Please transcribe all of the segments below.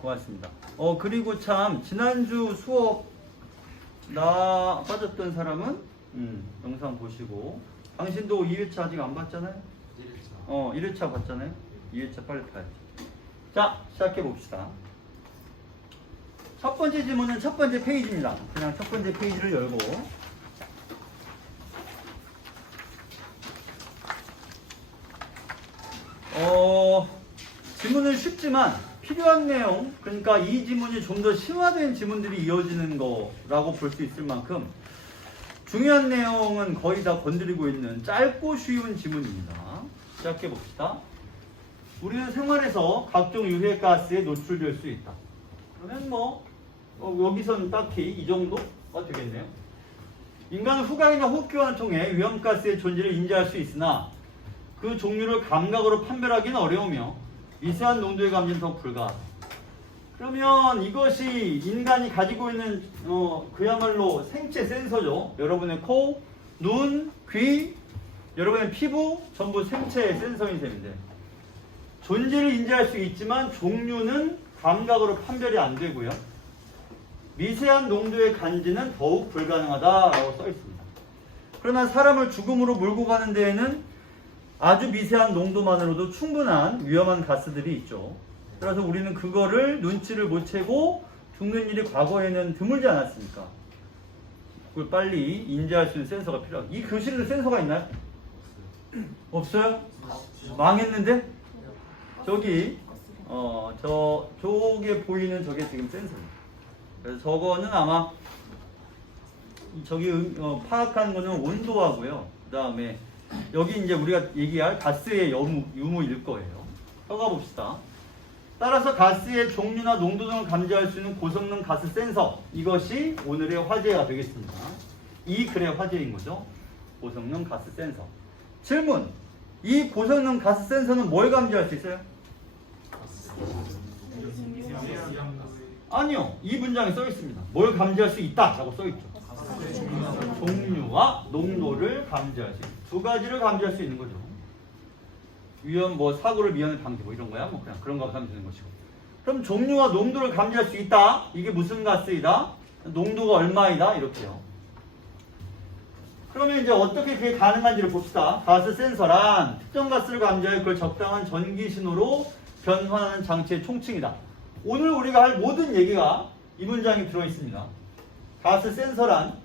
고맙습니다. 그리고 참 지난주 수업 나 빠졌던 사람은 영상 보시고, 당신도 2회차 아직 안 봤잖아요? 1회차 봤잖아요? 2회차 빨리 봐야죠. 자, 시작해 봅시다. 첫 번째 지문은 첫 번째 페이지입니다. 그냥 첫 번째 페이지를 열고, 지문은 쉽지만 필요한 내용, 그러니까 이 지문이 좀 더 심화된 지문들이 이어지는 거라고 볼 수 있을 만큼 중요한 내용은 거의 다 건드리고 있는 짧고 쉬운 지문입니다. 시작해 봅시다. 우리는 생활에서 각종 유해가스에 노출될 수 있다. 그러면 여기서는 딱히 이 정도가 되겠네요. 인간은 후각이나 호흡기관을 통해 위험가스의 존재를 인지할 수 있으나 그 종류를 감각으로 판별하기는 어려우며 미세한 농도의 감지는 더욱 불가하다. 그러면 이것이 인간이 가지고 있는 그야말로 생체 센서죠. 여러분의 코, 눈, 귀, 여러분의 피부 전부 생체 센서인 셈인데, 존재를 인지할 수 있지만 종류는 감각으로 판별이 안 되고요. 미세한 농도의 감지는 더욱 불가능하다라고 써 있습니다. 그러나 사람을 죽음으로 몰고 가는 데에는 아주 미세한 농도만으로도 충분한 위험한 가스들이 있죠. 그래서 우리는 그거를 눈치를 못 채고 죽는 일이 과거에는 드물지 않았습니까? 그걸 빨리 인지할 수 있는 센서가 필요합니다. 이 교실에는 센서가 있나요? 없어요? 망했는데? 저기 저쪽에 보이는 저게 지금 센서입니다. 그래서 저거는 아마 저기 파악하는 거는 온도하고요. 그 다음에 여기 이제 우리가 얘기할 가스의 유무일 거예요. 써가 봅시다. 따라서 가스의 종류나 농도 등을 감지할 수 있는 고성능 가스 센서, 이것이 오늘의 화제가 되겠습니다. 이 글의 화제인 거죠. 고성능 가스 센서. 질문. 이 고성능 가스 센서는 뭘 감지할 수 있어요? 아니요. 이 문장에 써 있습니다. 뭘 감지할 수 있다 라고 써 있죠. 종류와 농도를 감지할 수 있다. 두 가지를 감지할 수 있는 거죠. 위험, 사고를 미연에 방지, 이런 거야. 그냥 그런 거 감지하는 것이고. 그럼 종류와 농도를 감지할 수 있다. 이게 무슨 가스이다? 농도가 얼마이다? 이렇게요. 그러면 이제 어떻게 그게 가능한지를 봅시다. 가스 센서란 특정 가스를 감지하여 그걸 적당한 전기 신호로 변환하는 장치의 총칭이다. 오늘 우리가 할 모든 얘기가 이 문장에 들어 있습니다. 가스 센서란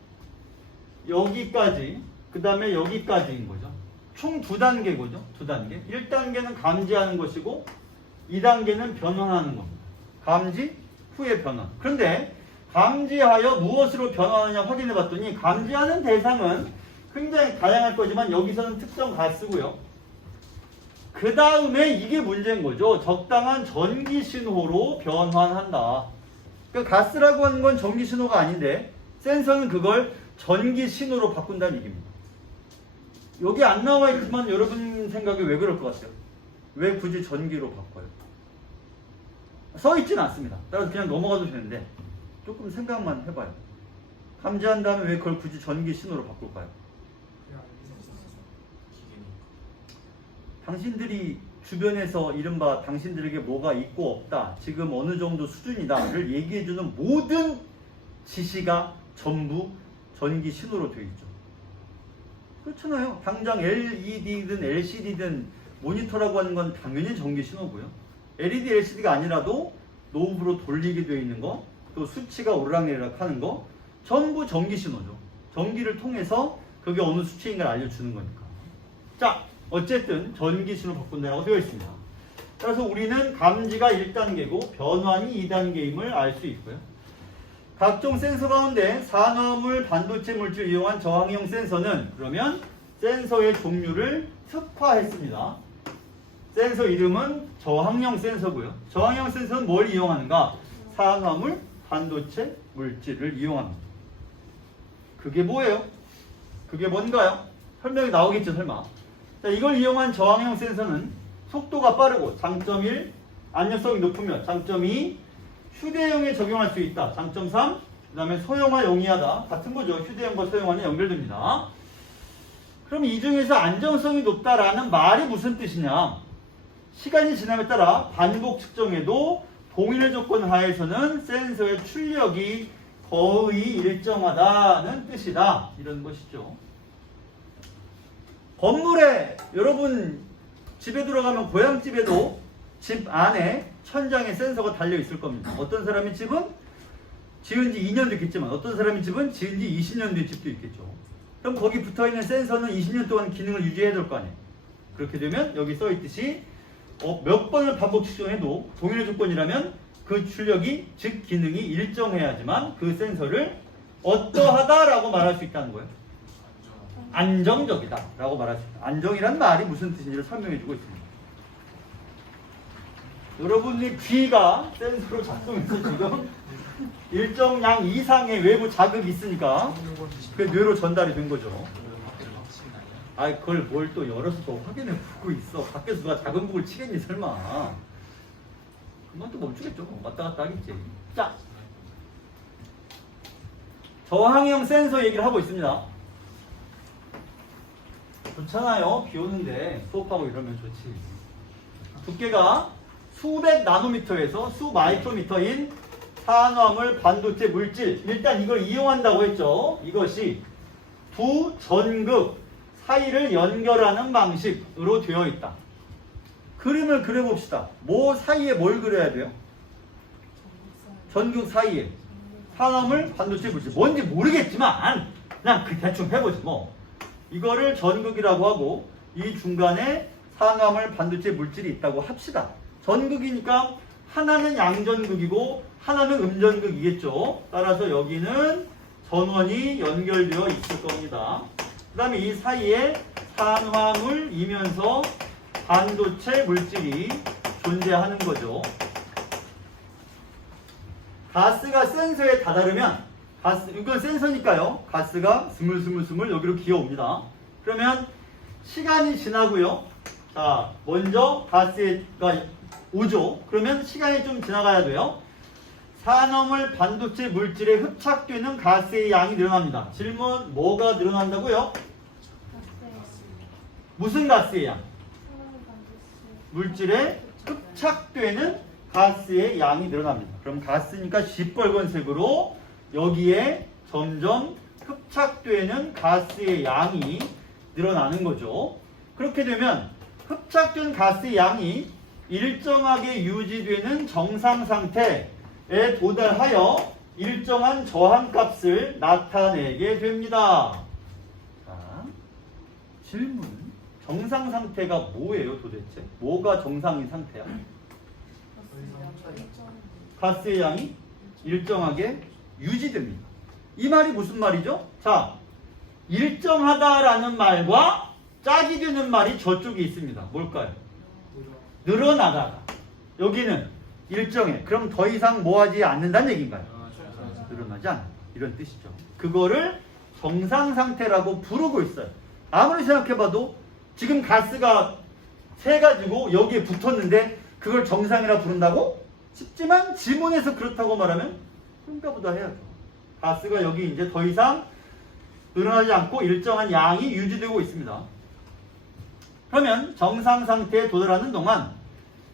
여기까지, 그 다음에 여기까지인 거죠. 총 2단계고죠. 2단계. 1단계는 감지하는 것이고 2단계는 변환하는 겁니다. 감지 후에 변환. 그런데 감지하여 무엇으로 변환하느냐 확인해 봤더니 감지하는 대상은 굉장히 다양할 거지만 여기서는 특정 가스고요. 그 다음에 이게 문제인 거죠. 적당한 전기 신호로 변환한다. 그러니까 가스라고 하는 건 전기 신호가 아닌데 센서는 그걸 전기 신호로 바꾼다는 얘기입니다. 여기 안 나와 있지만 여러분 생각에 왜 그럴 것 같아요? 왜 굳이 전기로 바꿔요? 써 있진 않습니다. 따라서 그냥 넘어가도 되는데 조금 생각만 해봐요. 감지한 다음에 왜 그걸 굳이 전기 신호로 바꿀까요? 당신들이 주변에서 이른바 당신들에게 뭐가 있고 없다, 지금 어느 정도 수준이다를 얘기해주는 모든 지시가 전부 전기 신호로 되어 있죠. 그렇잖아요. 당장 LED든 LCD든 모니터라고 하는 건 당연히 전기 신호고요. LED, LCD가 아니라도 노브로 돌리게 되어 있는 거, 또 수치가 오르락내리락 하는 거 전부 전기 신호죠. 전기를 통해서 그게 어느 수치인가를 알려주는 거니까. 자, 어쨌든 전기 신호 바꾼다라고 되어 있습니다. 따라서 우리는 감지가 1단계고 변환이 2단계임을 알 수 있고요. 각종 센서 가운데 산화물, 반도체 물질을 이용한 저항형 센서는 그러면 센서의 종류를 특화했습니다. 센서 이름은 저항형 센서고요. 저항형 센서는 뭘 이용하는가? 산화물, 반도체 물질을 이용합니다. 그게 뭐예요? 그게 뭔가요? 설명이 나오겠죠, 설마. 자, 이걸 이용한 저항형 센서는 속도가 빠르고 장점 1, 안정성이 높으며 장점 2, 휴대용에 적용할 수 있다. 장점 3, 그 다음에 소형화 용이하다. 같은 거죠. 휴대용과 소형화는 연결됩니다. 그럼 이 중에서 안정성이 높다라는 말이 무슨 뜻이냐? 시간이 지남에 따라 반복 측정에도 동일의 조건 하에서는 센서의 출력이 거의 일정하다는 뜻이다. 이런 것이죠. 건물에 여러분 집에 들어가면 고향집에도 집 안에 천장에 센서가 달려 있을 겁니다. 어떤 사람의 집은 지은 지 2년 됐겠지만 어떤 사람의 집은 지은 지 20년 된 집도 있겠죠. 그럼 거기 붙어있는 센서는 20년 동안 기능을 유지해야 될 거 아니에요. 그렇게 되면 여기 써있듯이 몇 번을 반복 측정해도 동일의 조건이라면 그 출력이 즉 기능이 일정해야지만 그 센서를 어떠하다라고 말할 수 있다는 거예요. 안정적이다 라고 말할 수 있다. 안정이란 말이 무슨 뜻인지를 설명해 주고 있습니다. 여러분의 귀가 센서로 작동해서 지금 일정 양 이상의 외부 자극이 있으니까 그게 뇌로 전달이 된 거죠. 그걸 뭘 또 열어서 또 확인해 보고 있어. 밖에서 누가 작은 북을 치겠니 설마. 그만 또 멈추겠죠. 왔다 갔다 하겠지. 자, 저항형 센서 얘기를 하고 있습니다. 좋잖아요. 비 오는데 수업하고 이러면 좋지. 두께가 수백 나노미터에서 수 마이크로미터인 산화물 반도체 물질. 일단 이걸 이용한다고 했죠. 이것이 두 전극 사이를 연결하는 방식으로 되어 있다. 그림을 그려봅시다. 뭐 사이에 뭘 그려야 돼요? 전극 사이에 산화물 반도체 물질. 뭔지 모르겠지만 그냥 대충 해보지 뭐. 이거를 전극이라고 하고 이 중간에 산화물 반도체 물질이 있다고 합시다. 전극이니까 하나는 양전극이고 하나는 음전극이겠죠. 따라서 여기는 전원이 연결되어 있을 겁니다. 그 다음에 이 사이에 산화물이면서 반도체 물질이 존재하는 거죠. 가스가 센서에 다다르면 이건 센서니까요. 가스가 스물스물 여기로 기어옵니다. 그러면 시간이 지나고요. 자, 먼저 가스가 오죠. 그러면 시간이 좀 지나가야 돼요. 산화물 반도체 물질에 흡착되는 가스의 양이 늘어납니다. 질문, 뭐가 늘어난다고요? 무슨 가스의 양? 물질에 흡착되는 가스의 양이 늘어납니다. 그럼 가스니까 시뻘건 색으로 여기에 점점 흡착되는 가스의 양이 늘어나는 거죠. 그렇게 되면 흡착된 가스의 양이 일정하게 유지되는 정상 상태에 도달하여 일정한 저항값을 나타내게 됩니다. 자, 질문. 정상 상태가 뭐예요 도대체? 뭐가 정상인 상태야? 가스의 양이 일정하게 유지됩니다. 이 말이 무슨 말이죠? 자, 일정하다라는 말과 짝이 되는 말이 저쪽에 있습니다. 뭘까요? 늘어나다가. 여기는 일정해. 그럼 더 이상 뭐 하지 않는다는 얘기인가요? 늘어나지 않아. 이런 뜻이죠. 그거를 정상 상태라고 부르고 있어요. 아무리 생각해봐도 지금 가스가 새가지고 여기에 붙었는데 그걸 정상이라 부른다고? 싶지만 지문에서 그렇다고 말하면 그런가 보다 해야죠. 가스가 여기 이제 더 이상 늘어나지 않고 일정한 양이 유지되고 있습니다. 그러면 정상 상태에 도달하는 동안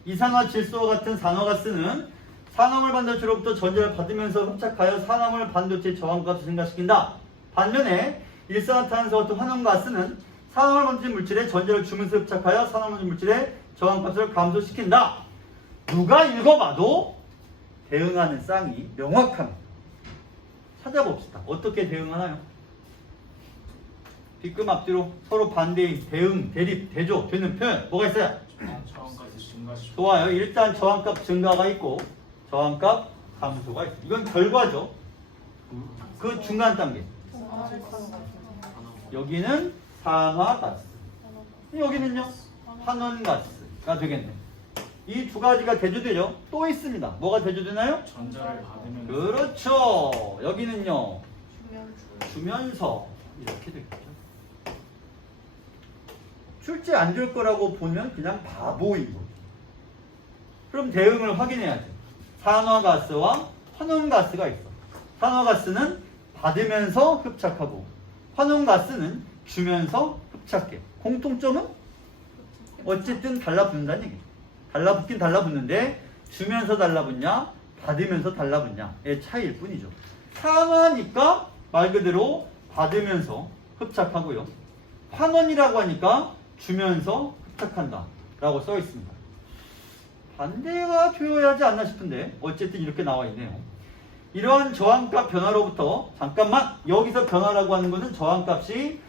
이산화 질소와 같은 산화가스는 산화물 반도체로부터 전자를 받으면서 흡착하여 산화물 반도체 저항값을 증가시킨다. 반면에 일산화탄소와 같은 환원가스는 산화물 반도체 물질에 전자를 주면서 흡착하여 산화물 물질의 저항값을 감소시킨다. 누가 읽어봐도 대응하는 쌍이 명확합니다. 찾아봅시다. 어떻게 대응하나요? 뒷금 앞뒤로 서로 반대인 대응, 대립, 대조 되는 표현 뭐가 있어요? 저항값이 증가시켜. 좋아요. 일단 저항값 증가가 있고 저항값 감소가 있어요. 이건 결과죠. 그 중간 단계. 여기는 산화가스. 여기는요? 환원가스가 되겠네. 이 두 가지가 대조되죠. 또 있습니다. 뭐가 대조되나요? 전자를 받으면. 그렇죠. 여기는요. 주면서 이렇게 되겠죠. 출제 안 될 거라고 보면 그냥 바보인 거죠. 그럼 대응을 확인해야죠. 산화가스와 환원가스가 있어. 산화가스는 받으면서 흡착하고 환원가스는 주면서 흡착해. 공통점은 어쨌든 달라붙는다는 얘기예요. 달라붙긴 달라붙는데 주면서 달라붙냐 받으면서 달라붙냐의 차이일 뿐이죠. 상하니까 말 그대로 받으면서 흡착하고요. 환원이라고 하니까 주면서 흡착한다 라고 써 있습니다. 반대가 되어야지 않나 싶은데 어쨌든 이렇게 나와 있네요. 이러한 저항값 변화로부터 잠깐만 여기서 변화라고 하는 것은 저항값이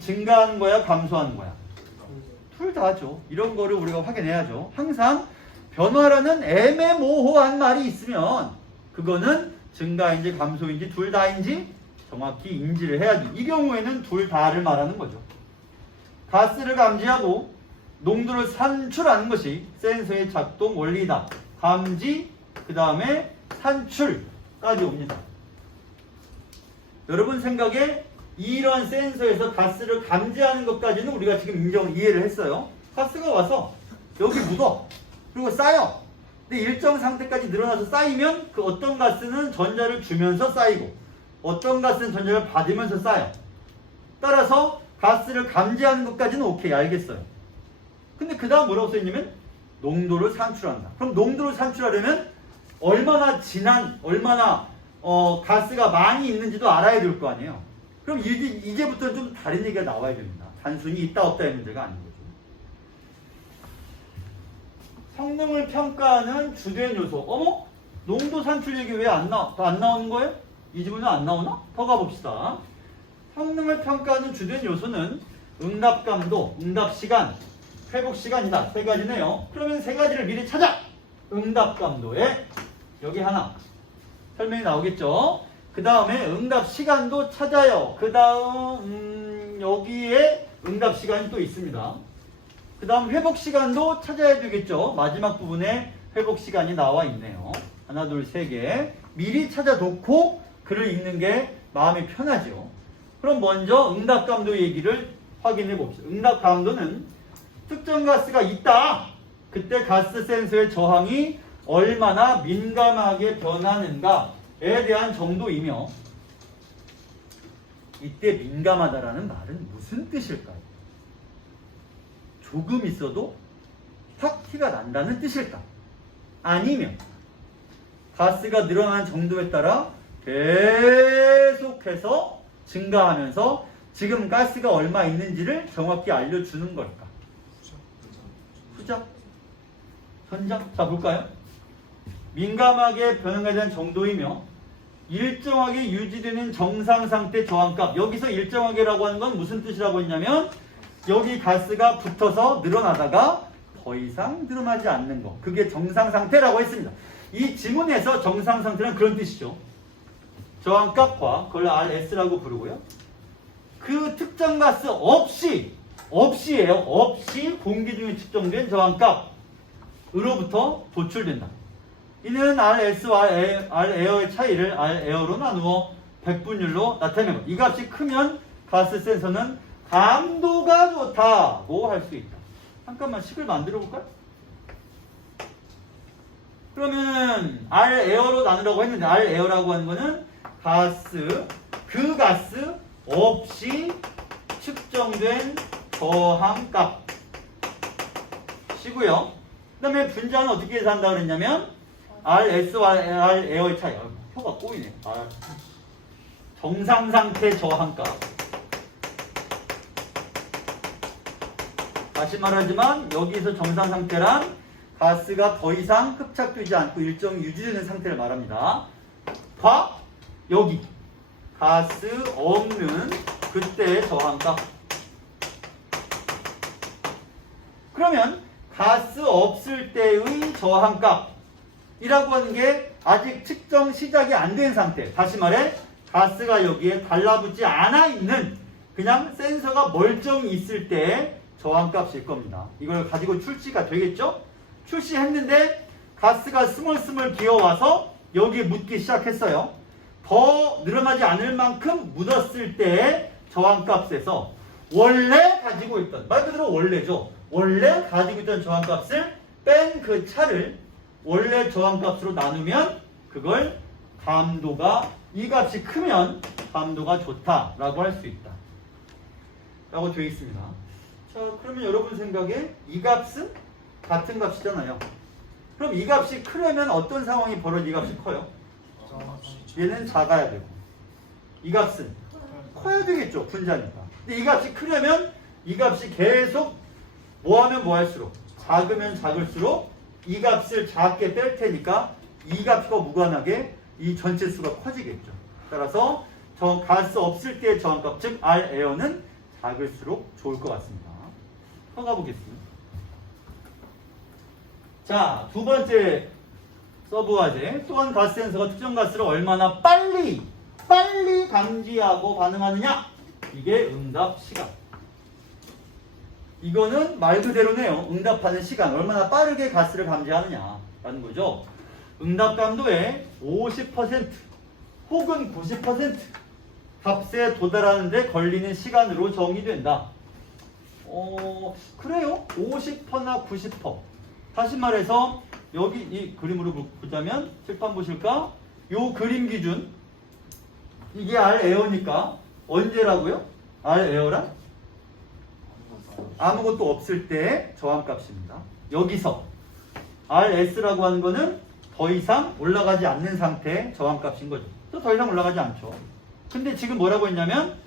증가하는 거야 감소하는 거야? 둘 다죠. 이런 거를 우리가 확인해야죠. 항상 변화라는 애매모호한 말이 있으면 그거는 증가인지 감소인지 둘 다인지 정확히 인지를 해야지. 이 경우에는 둘 다를 말하는 거죠. 가스를 감지하고 농도를 산출하는 것이 센서의 작동 원리다. 감지, 그 다음에 산출까지 옵니다. 여러분 생각에 이런 센서에서 가스를 감지하는 것까지는 우리가 지금 이해를 했어요. 가스가 와서 여기 묻어. 그리고 쌓여. 근데 일정 상태까지 늘어나서 쌓이면 그 어떤 가스는 전자를 주면서 쌓이고 어떤 가스는 전자를 받으면서 쌓여. 따라서 가스를 감지하는 것까지는 오케이 알겠어요. 근데 그 다음 뭐라고 써있냐면 농도를 산출한다. 그럼 농도를 산출하려면 얼마나 진한 얼마나 가스가 많이 있는지도 알아야 될 거 아니에요. 그럼 이제부터 좀 다른 얘기가 나와야 됩니다. 단순히 있다 없다의 문제가 아닌 거죠. 성능을 평가하는 주된 요소. 어머? 농도 산출 얘기 왜 안 나오는 거예요? 이 지문은 안 나오나? 더 가봅시다. 성능을 평가하는 주된 요소는 응답 감도, 응답 시간, 회복 시간이다. 세 가지네요. 그러면 세 가지를 미리 찾아! 응답 감도에 여기 하나. 설명이 나오겠죠? 그 다음에 응답 시간도 찾아요. 그 다음 여기에 응답 시간이 또 있습니다. 그 다음 회복 시간도 찾아야 되겠죠? 마지막 부분에 회복 시간이 나와 있네요. 하나, 둘, 세 개. 미리 찾아놓고 글을 읽는 게 마음이 편하죠. 그럼 먼저 응답 감도 얘기를 확인해 봅시다. 응답 감도는 특정 가스가 있다. 그때 가스 센서의 저항이 얼마나 민감하게 변하는가에 대한 정도이며 이때 민감하다라는 말은 무슨 뜻일까요? 조금 있어도 확 티가 난다는 뜻일까? 아니면 가스가 늘어나는 정도에 따라 계속해서 증가하면서 지금 가스가 얼마 있는지를 정확히 알려주는 걸까? 후자? 전자? 자 볼까요? 민감하게 변화에 대한 정도이며 일정하게 유지되는 정상 상태 저항값. 여기서 일정하게라고 하는 건 무슨 뜻이라고 했냐면 여기 가스가 붙어서 늘어나다가 더 이상 늘어나지 않는 거. 그게 정상 상태라고 했습니다. 이 지문에서 정상 상태는 그런 뜻이죠. 저항값과 그걸 RS라고 부르고요. 그 특정 가스 없이예요. 없이 공기 중에 측정된 저항값으로부터 도출된다. 이는 RS와 R에어의 차이를 R에어로 나누어 백분율로 나타내고 이 값이 크면 가스 센서는 감도가 좋다고 할 수 있다. 잠깐만 식을 만들어 볼까요? 그러면 R에어로 나누라고 했는데 R에어라고 하는 거는 그 가스 없이 측정된 저항값이고요. 그 다음에 분자는 어떻게 계산한다 그랬냐면 RS와 R에어의 차이. 혀가 꼬이네. 정상 상태 저항값. 다시 말하지만 여기서 정상 상태란 가스가 더 이상 흡착되지 않고 일정히 유지되는 상태를 말합니다. 여기 가스 없는 그때의 저항값. 그러면 가스 없을 때의 저항값이라고 하는 게 아직 측정 시작이 안 된 상태. 다시 말해 가스가 여기에 달라붙지 않아 있는 그냥 센서가 멀쩡히 있을 때의 저항값일 겁니다. 이걸 가지고 출시가 되겠죠? 출시했는데 가스가 스멀스멀 기어와서 여기에 묻기 시작했어요. 더 늘어나지 않을 만큼 묻었을 때의 저항값에서 원래 가지고 있던, 말 그대로 원래죠. 원래 가지고 있던 저항값을 뺀 그 차를 원래 저항값으로 나누면 그걸 감도가, 이 값이 크면 감도가 좋다라고 할 수 있다 라고 되어 있습니다. 자, 그러면 여러분 생각에 이 값은 같은 값이잖아요. 그럼 이 값이 크려면 어떤 상황이 벌어져 이 값이 커요? 얘는 작아야 되고 이 값은 커야 되겠죠. 분자니까. 근데 이 값이 크려면 이 값이 계속 뭐 하면 뭐 할수록 작으면 작을수록 이 값을 작게 뺄 테니까 이 값과 무관하게 이 전체 수가 커지겠죠. 따라서 저 가스 없을 때의 저항값 즉 R 에어는 작을수록 좋을 것 같습니다. 써가 보겠습니다. 자, 두 번째 서브 과제. 또한 가스 센서가 특정 가스를 얼마나 빨리 감지하고 반응하느냐. 이게 응답 시간. 이거는 말 그대로네요. 응답하는 시간. 얼마나 빠르게 가스를 감지하느냐라는 거죠. 응답 감도의 50% 혹은 90% 값에 도달하는데 걸리는 시간으로 정의된다. 그래요. 50%나 90%. 다시 말해서 여기 이 그림으로 보자면 칠판 보실까? 요 그림 기준 이게 R 에어니까 언제라고요? R 에어란? 아무것도 없을 때의 저항값입니다. 여기서 RS라고 하는 거는 더 이상 올라가지 않는 상태의 저항값인 거죠. 또 더 이상 올라가지 않죠. 근데 지금 뭐라고 했냐면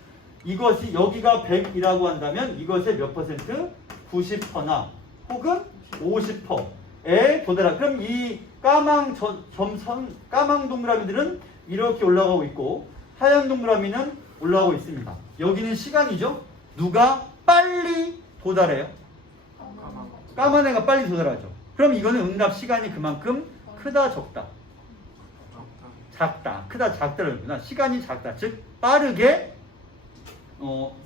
이것이 여기가 100이라고 한다면 이것의 몇 퍼센트? 90%나 혹은 50%에 도달하. 그럼 이 까망 동그라미들은 이렇게 올라가고 있고 하얀 동그라미는 올라가고 있습니다. 여기는 시간이죠. 누가 빨리 도달해요? 까만 애가 빨리 도달하죠. 그럼 이거는 응답 시간이 그만큼 크다 적다? 작다. 크다 작다를 구나. 시간이 작다. 즉 빠르게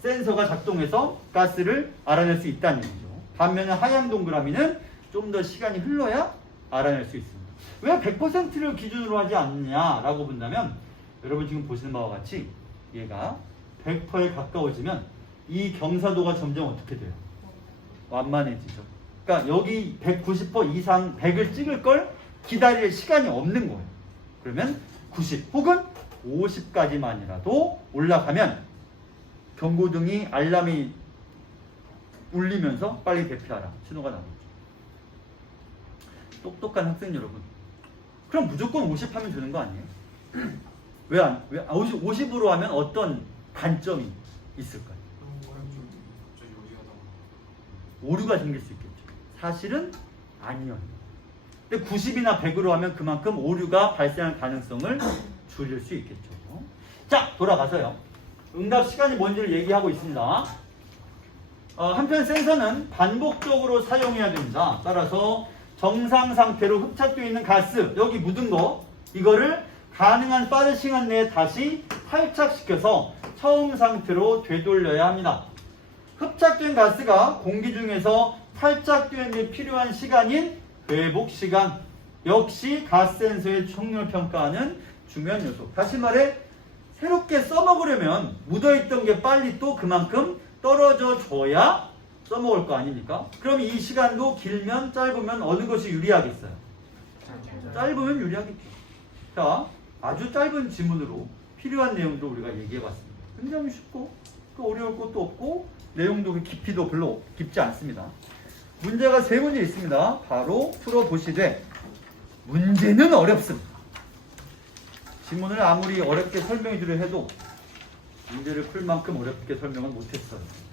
센서가 작동해서 가스를 알아낼 수 있다는 얘기죠. 반면에 하얀 동그라미는 좀 더 시간이 흘러야 알아낼 수 있습니다. 왜 100%를 기준으로 하지 않느냐라고 본다면 여러분 지금 보시는 바와 같이 얘가 100%에 가까워지면 이 경사도가 점점 어떻게 돼요? 완만해지죠. 그러니까 여기 190% 이상 100을 찍을 걸 기다릴 시간이 없는 거예요. 그러면 90 혹은 50까지만이라도 올라가면 경고등이 알람이 울리면서 빨리 대피하라 신호가 나오죠. 똑똑한 학생 여러분, 그럼 무조건 50 하면 되는 거 아니에요? 왜 50으로 하면 어떤 단점이 있을까요? 오류가 생길 수 있겠죠. 사실은 아니요. 근데 90이나 100으로 하면 그만큼 오류가 발생할 가능성을 줄일 수 있겠죠. 자, 돌아가서요. 응답 시간이 뭔지를 얘기하고 있습니다. 한편 센서는 반복적으로 사용해야 됩니다. 따라서 정상 상태로 흡착되어 있는 가스, 여기 묻은 거, 이거를 가능한 빠른 시간 내에 다시 탈착시켜서 처음 상태로 되돌려야 합니다. 흡착된 가스가 공기 중에서 탈착되는 데 필요한 시간인 회복 시간, 역시 가스 센서의 총률 평가하는 중요한 요소. 다시 말해 새롭게 써먹으려면 묻어있던 게 빨리 또 그만큼 떨어져 줘야 써먹을 거 아닙니까? 그럼 이 시간도 길면 짧으면 어느 것이 유리하겠어요? 짧으면 유리하겠죠. 자, 아주 짧은 지문으로 필요한 내용도 우리가 얘기해봤습니다. 굉장히 쉽고 또 어려울 것도 없고 내용도 깊이도 별로 깊지 않습니다. 문제가 세 문제 있습니다. 바로 풀어보시되 문제는 어렵습니다. 지문을 아무리 어렵게 설명해 주려 해도 문제를 풀 만큼 어렵게 설명을 못했어요.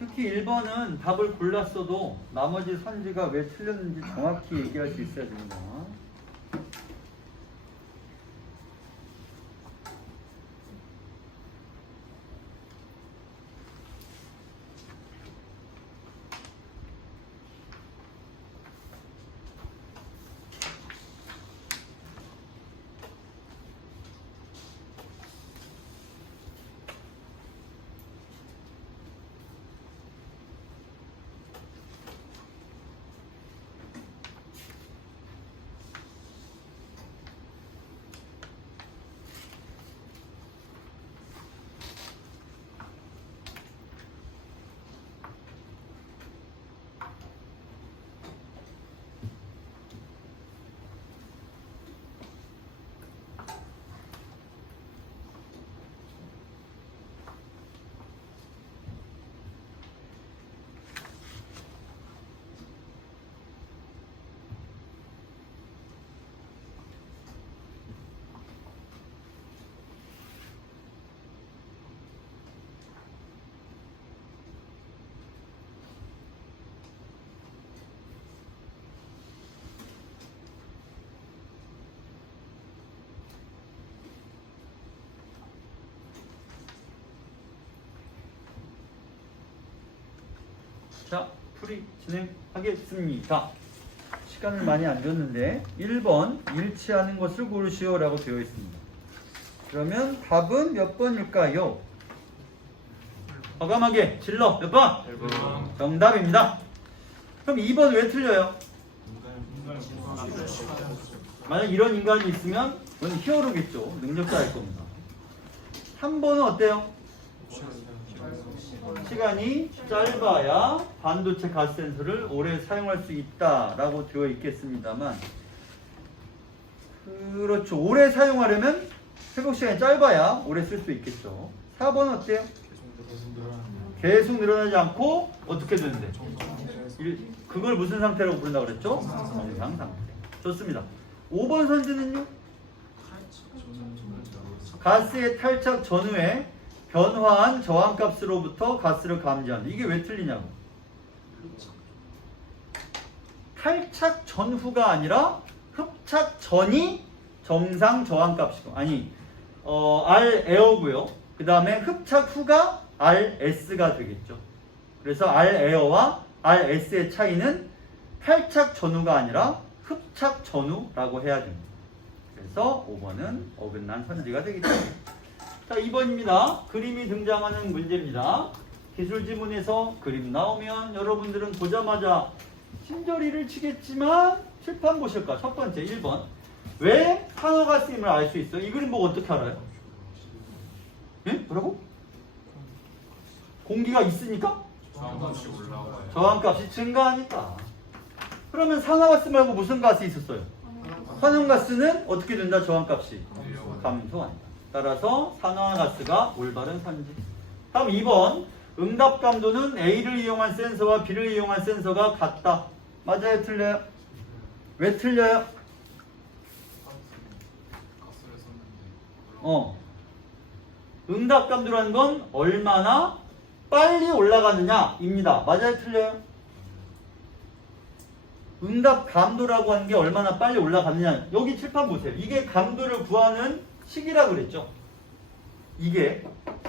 특히 1번은 답을 골랐어도 나머지 선지가 왜 틀렸는지 정확히 얘기할 수 있어야 됩니다. 자, 풀이 진행하겠습니다. 시간을 많이 안 줬는데 1번 일치하는 것을 고르시오 라고 되어 있습니다. 그러면 답은 몇 번일까요? 과감하게 질러 몇 번? 1번. 정답입니다. 그럼 2번 왜 틀려요? 만약 이런 인간이 있으면 그건 히어로겠죠. 능력자일 겁니다. 3번은 어때요? 시간이 짧아야 반도체 가스 센서를 오래 사용할 수 있다라고 되어 있겠습니다만, 그렇죠. 오래 사용하려면 회복 시간이 짧아야 오래 쓸 수 있겠죠. 4번은 어때요? 계속 늘어나지 않고 어떻게 되는데? 그걸 무슨 상태라고 부른다고 그랬죠? 정상 상태. 좋습니다. 5번 선지는요? 가스의 탈착 전후에 변화한 저항값으로부터 가스를 감지한다. 이게 왜 틀리냐고. 탈착 전후가 아니라 흡착 전이 정상 저항값이고, 아니 R 에어고요. 그 다음에 흡착 후가 RS가 되겠죠. 그래서 R 에어와 RS의 차이는 탈착 전후가 아니라 흡착 전후라고 해야 됩니다. 그래서 5번은 어긋난 선지가 되겠죠. 자, 2번입니다. 그림이 등장하는 문제입니다. 기술 지문에서 그림 나오면 여러분들은 보자마자 심저리를 치겠지만 칠판 보실까? 첫 번째 1번. 왜 산화가스임을 알 수 있어요? 이 그림 보고 어떻게 알아요? 예? 뭐라고? 공기가 있으니까? 저항값이 올라와요. 저항값이 증가하니까. 그러면 산화가스 말고 무슨 가스 있었어요? 산화가스는 어떻게 된다? 저항값이 감소한다. 따라서 산화가스가 올바른 선지. 다음 2번. 응답 감도는 A를 이용한 센서와 B를 이용한 센서가 같다. 맞아요? 틀려요? 왜 틀려요? 응답 감도라는 건 얼마나 빨리 올라가느냐 입니다. 맞아요? 틀려요? 응답 감도라고 하는 게 얼마나 빨리 올라가느냐. 여기 칠판 보세요. 이게 감도를 구하는 식이라 그랬죠. 이게.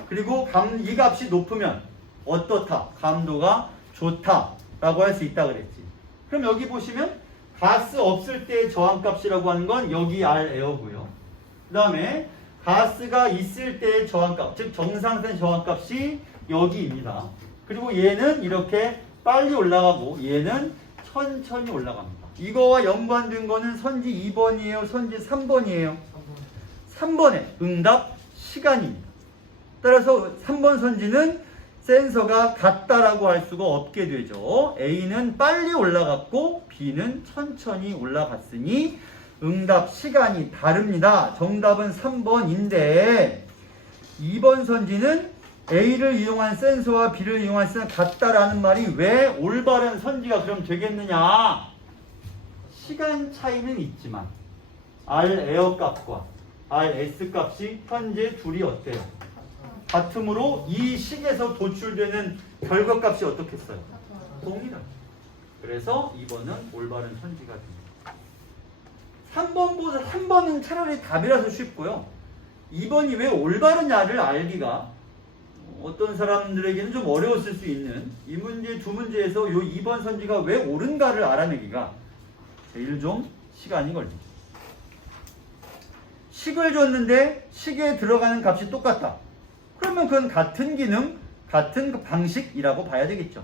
그리고 이 값이 높으면 어떻다? 감도가 좋다라고 할 수 있다 그랬지. 그럼 여기 보시면 가스 없을 때의 저항값이라고 하는 건 여기 R 에어고요. 그 다음에 가스가 있을 때의 저항값, 즉 정상된 저항값이 여기입니다. 그리고 얘는 이렇게 빨리 올라가고 얘는 천천히 올라갑니다. 이거와 연관된 거는 선지 2번이에요? 선지 3번이에요? 3번의 응답 시간입니다. 따라서 3번 선지는 센서가 같다라고 할 수가 없게 되죠. A는 빨리 올라갔고 B는 천천히 올라갔으니 응답 시간이 다릅니다. 정답은 3번인데 2번 선지는 A를 이용한 센서와 B를 이용한 센서가 같다라는 말이 왜 올바른 선지가 그럼 되겠느냐? 시간 차이는 있지만 R 에어 값과 RS 값이 현재 둘이 어때요? 같으므로 이 식에서 도출되는 결과값이 어떻겠어요? 동일하죠. 그래서 2번은 올바른 선지가 됩니다. 3번은 차라리 답이라서 쉽고요. 2번이 왜 올바르냐를 알기가 어떤 사람들에게는 좀 어려웠을 수 있는 이 문제 두 문제에서 이 2번 선지가 왜 옳은가를 알아내기가 제일 좀 시간이 걸립니다. 식을 줬는데 식에 들어가는 값이 똑같다. 그러면 그건 같은 기능, 같은 그 방식이라고 봐야 되겠죠.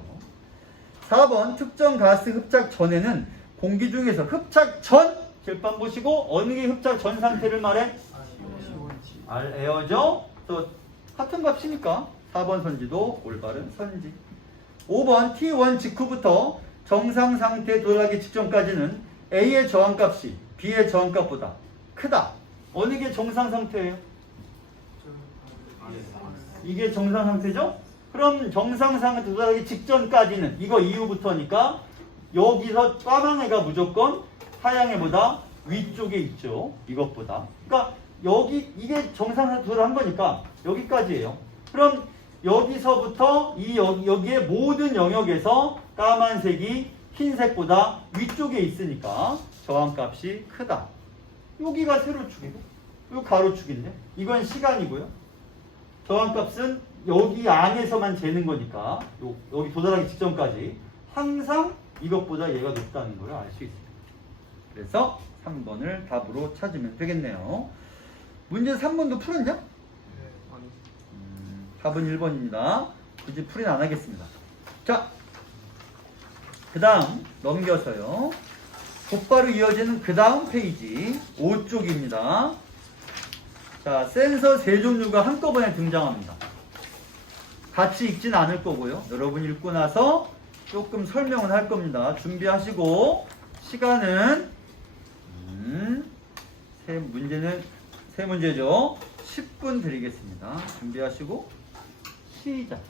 4번 특정 가스 흡착 전에는 공기 중에서 흡착 전 길판 보시고 어느 게 흡착 전 상태를 말해? 에어죠. 또 같은 값이니까 4번 선지도 올바른 선지. 5번 T1 직후부터 정상 상태에 도달하기 직전까지는 A의 저항값이 B의 저항값보다 크다. 어느 게 정상 상태예요? 이게 정상 상태죠? 그럼 정상 상태에 도달하기 직전까지는 이거 이후부터니까 여기서 까만 애가 무조건 하얀 애보다 위쪽에 있죠. 이것보다. 그러니까 여기 이게 정상 상태에 도달한 거니까 여기까지예요. 그럼 여기서부터 여기에 모든 영역에서 까만색이 흰색보다 위쪽에 있으니까 저항값이 크다. 여기가 세로축이고 요 가로축인데 이건 시간이고요. 저항값은 여기 안에서만 재는 거니까 여기 도달하기 직전까지 항상 이것보다 얘가 높다는 걸 알 수 있습니다. 그래서 3번을 답으로 찾으면 되겠네요. 문제 3번도 풀었냐? 답은 1번입니다. 굳이 풀이는 안 하겠습니다. 자, 그 다음 넘겨서요. 곧바로 이어지는 그 다음 페이지 5쪽입니다. 자, 센서 세 종류가 한꺼번에 등장합니다. 같이 읽진 않을 거고요. 여러분 읽고 나서 조금 설명을 할 겁니다. 준비하시고 시간은 세 문제죠. 10분 드리겠습니다. 준비하시고 시작.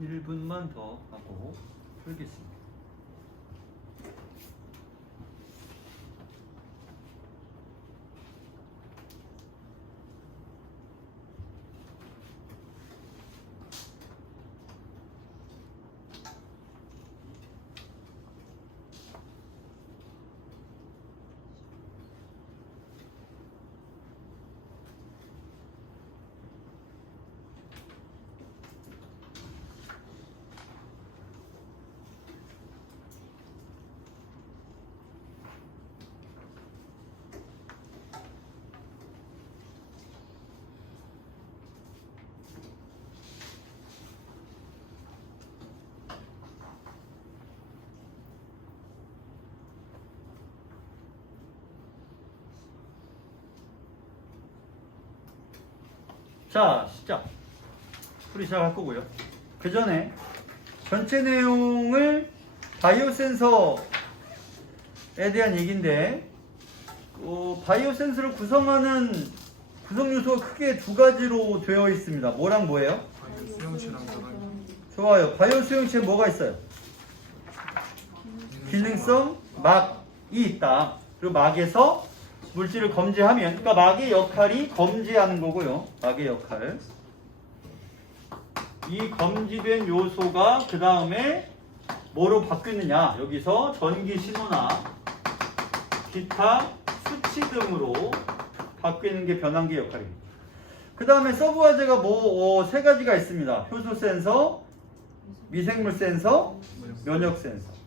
1분만 더 하고 풀겠습니다. 자, 풀이 시작할 거고요. 그 전에 전체 내용을 바이오 센서에 대한 얘기인데, 바이오 센서를 구성하는 구성 요소가 크게 두 가지로 되어 있습니다. 뭐랑 뭐예요? 수용체랑 전환기. 좋아요. 바이오 수용체에 뭐가 있어요? 기능성 막이 있다. 그리고 막에서 물질을 검지하면, 그러니까 막의 역할이 검지하는 거고요. 막의 역할. 이 검지된 요소가 그 다음에 뭐로 바뀌느냐? 여기서 전기 신호나 기타 수치 등으로 바뀌는 게 변환기 역할입니다. 그 다음에 서브 화제가 세 가지가 있습니다. 효소 센서, 미생물 센서, 면역 센서.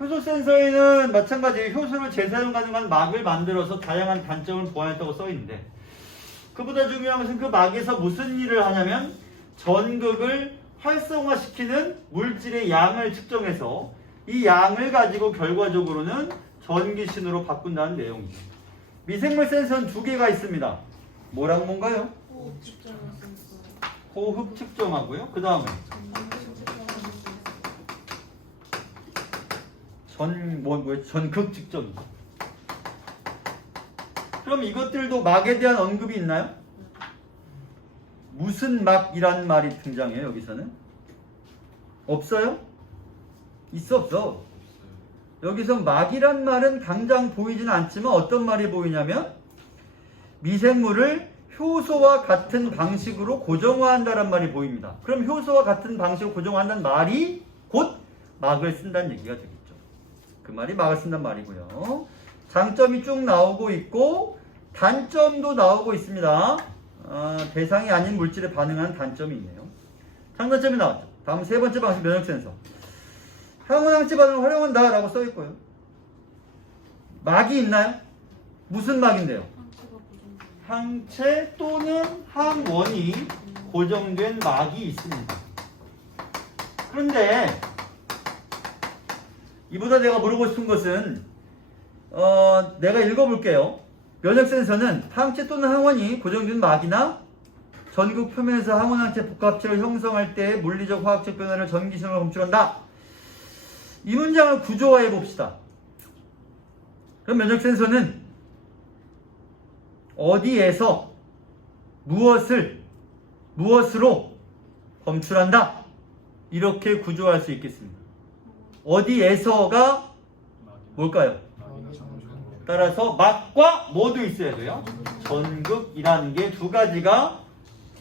효소 센서에는 마찬가지 효소를 재사용 가능한 막을 만들어서 다양한 단점을 보완했다고 써 있는데, 그보다 중요한 것은 그 막에서 무슨 일을 하냐면 전극을 활성화시키는 물질의 양을 측정해서 이 양을 가지고 결과적으로는 전기신호로 바꾼다는 내용이죠. 미생물 센서는 두 개가 있습니다. 뭐랑 뭔가요? 호흡 측정하고요. 그 다음에 전극 측정이죠. 그럼 이것들도 막에 대한 언급이 있나요? 무슨 막이란 말이 등장해요, 여기서는? 없어요? 있어, 없어? 여기서 막이란 말은 당장 보이지는 않지만 어떤 말이 보이냐면 미생물을 효소와 같은 방식으로 고정화한다는 말이 보입니다. 그럼 효소와 같은 방식으로 고정화한다는 말이 곧 막을 쓴다는 얘기가 되겠죠. 그 말이 막을 쓴다는 말이고요. 장점이 쭉 나오고 있고 단점도 나오고 있습니다. 대상이 아닌 물질에 반응하는 단점이 있네요. 장단점이 나왔죠. 다음 세 번째 방식 면역 센서. 항원항체 반응을 활용한다 라고 써있고요. 막이 있나요? 무슨 막인데요? 항체 또는 항원이 고정된 막이 있습니다. 그런데 이보다 내가 물어보고 싶은 것은 내가 읽어볼게요. 면역 센서는 항체 또는 항원이 고정된 막이나 전극 표면에서 항원항체 복합체를 형성할 때 물리적 화학적 변화를 전기신호로 검출한다. 이 문장을 구조화해 봅시다. 그럼 면역 센서는 어디에서 무엇으로 검출한다. 이렇게 구조할 수 있겠습니다. 어디에서가 뭘까요? 따라서 막과 뭐도 있어야 돼요. 전극이라는 게 두 가지가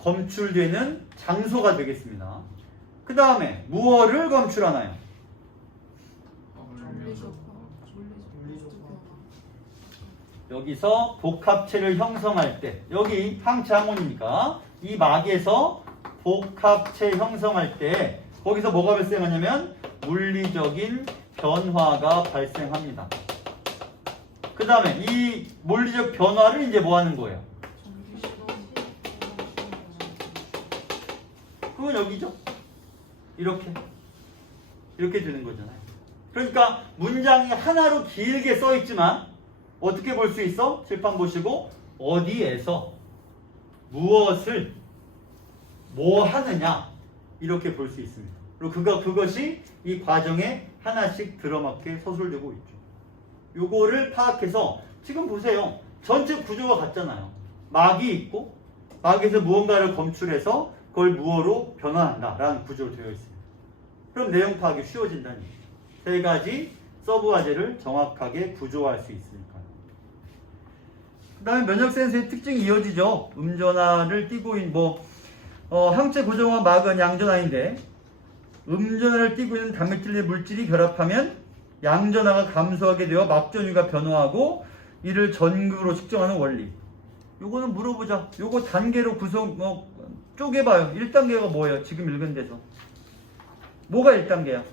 검출되는 장소가 되겠습니다. 그 다음에 무엇을 검출하나요? 여기서 복합체를 형성할 때, 여기 항체 항원이니까 이 막에서 복합체 형성할 때 거기서 뭐가 발생하냐면 물리적인 변화가 발생합니다. 그 다음에 이 물리적 변화를 이제 뭐 하는 거예요? 그건 여기죠. 이렇게 되는 거잖아요. 그러니까 문장이 하나로 길게 써 있지만 어떻게 볼 수 있어? 칠판 보시고 어디에서 무엇을 뭐 하느냐 이렇게 볼 수 있습니다. 그리고 그것이 이 과정에 하나씩 들어맞게 서술되고 있죠. 요거를 파악해서 지금 보세요. 전체 구조가 같잖아요. 막이 있고 막에서 무언가를 검출해서 그걸 무어로 변환한다라는 구조로 되어 있습니다. 그럼 내용 파악이 쉬워진다니. 세 가지 서브 과제를 정확하게 구조화할 수 있으니까. 그 다음에 면역 센서의 특징이 이어지죠. 음전화를 띠고 있는 항체 고정화 막은 양전화인데 음전화를 띠고 있는 단백질 내 물질이 결합하면 양전화가 감소하게 되어 막전위가 변화하고 이를 전극으로 측정하는 원리. 요거는 물어보자. 요거 단계로 쪼개봐요. 1단계가 뭐예요? 지금 읽은 데서. 뭐가 1단계야?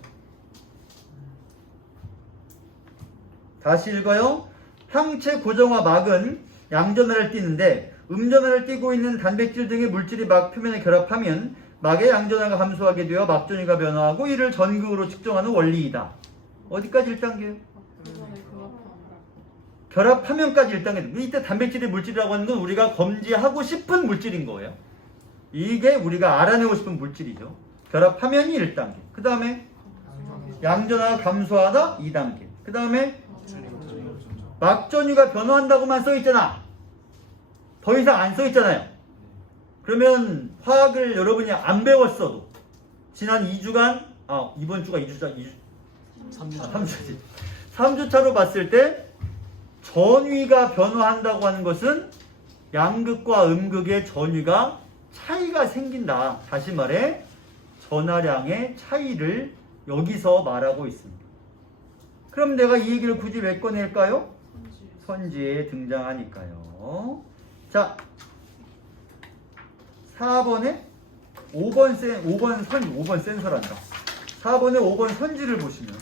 다시 읽어요. 항체 고정화 막은 양전화를 띠는데 음전화를 띠고 있는 단백질 등의 물질이 막 표면에 결합하면 막의 양전화가 감소하게 되어 막전위가 변화하고 이를 전극으로 측정하는 원리이다. 어디까지 1단계예요? 결합하면까지 1단계. 이때 단백질의 물질이라고 하는 건 우리가 검지하고 싶은 물질인 거예요. 이게 우리가 알아내고 싶은 물질이죠. 결합하면이 1단계. 그 다음에 양전화가 감소하다 2단계. 그 다음에 막전위가 변화한다고만 써있잖아. 더 이상 안 써있잖아요. 그러면 화학을 여러분이 안 배웠어도 지난 2주간 이번 주가 3주지. 3주차로 봤을 때 전위가 변화한다고 하는 것은 양극과 음극의 전위가 차이가 생긴다. 다시 말해 전하량의 차이를 여기서 말하고 있습니다. 그럼 내가 이 얘기를 굳이 왜 꺼낼까요? 선지에 등장하니까요. 자, 4번에 5번 센서란다. 4번에 5번 선지를 보시면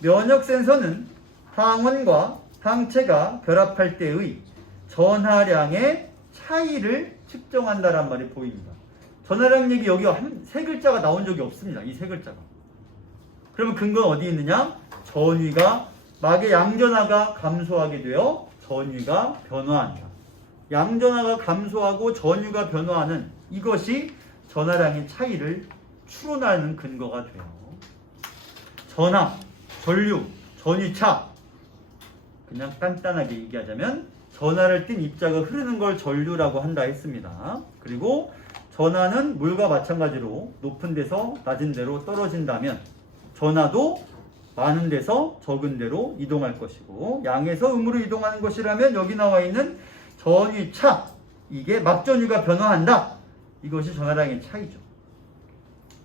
면역 센서는 항원과 항체가 결합할 때의 전하량의 차이를 측정한다란 말이 보입니다. 전하량 얘기 여기 세 글자가 나온 적이 없습니다. 이 세 글자가. 그러면 근거는 어디 있느냐? 전위가 막의 양전하가 감소하게 되어 전위가 변화한다. 양전하가 감소하고 전위가 변화하는 이것이 전하량의 차이를 추론하는 근거가 돼요. 전하, 전류, 전위차. 그냥 간단하게 얘기하자면 전하를 띤 입자가 흐르는 걸 전류라고 한다 했습니다. 그리고 전하는 물과 마찬가지로 높은 데서 낮은 데로 떨어진다면 전하도 많은 데서 적은 데로 이동할 것이고 양에서 음으로 이동하는 것이라면 여기 나와 있는 전위차, 이게 막전위가 변화한다. 이것이 전하량의 차이죠.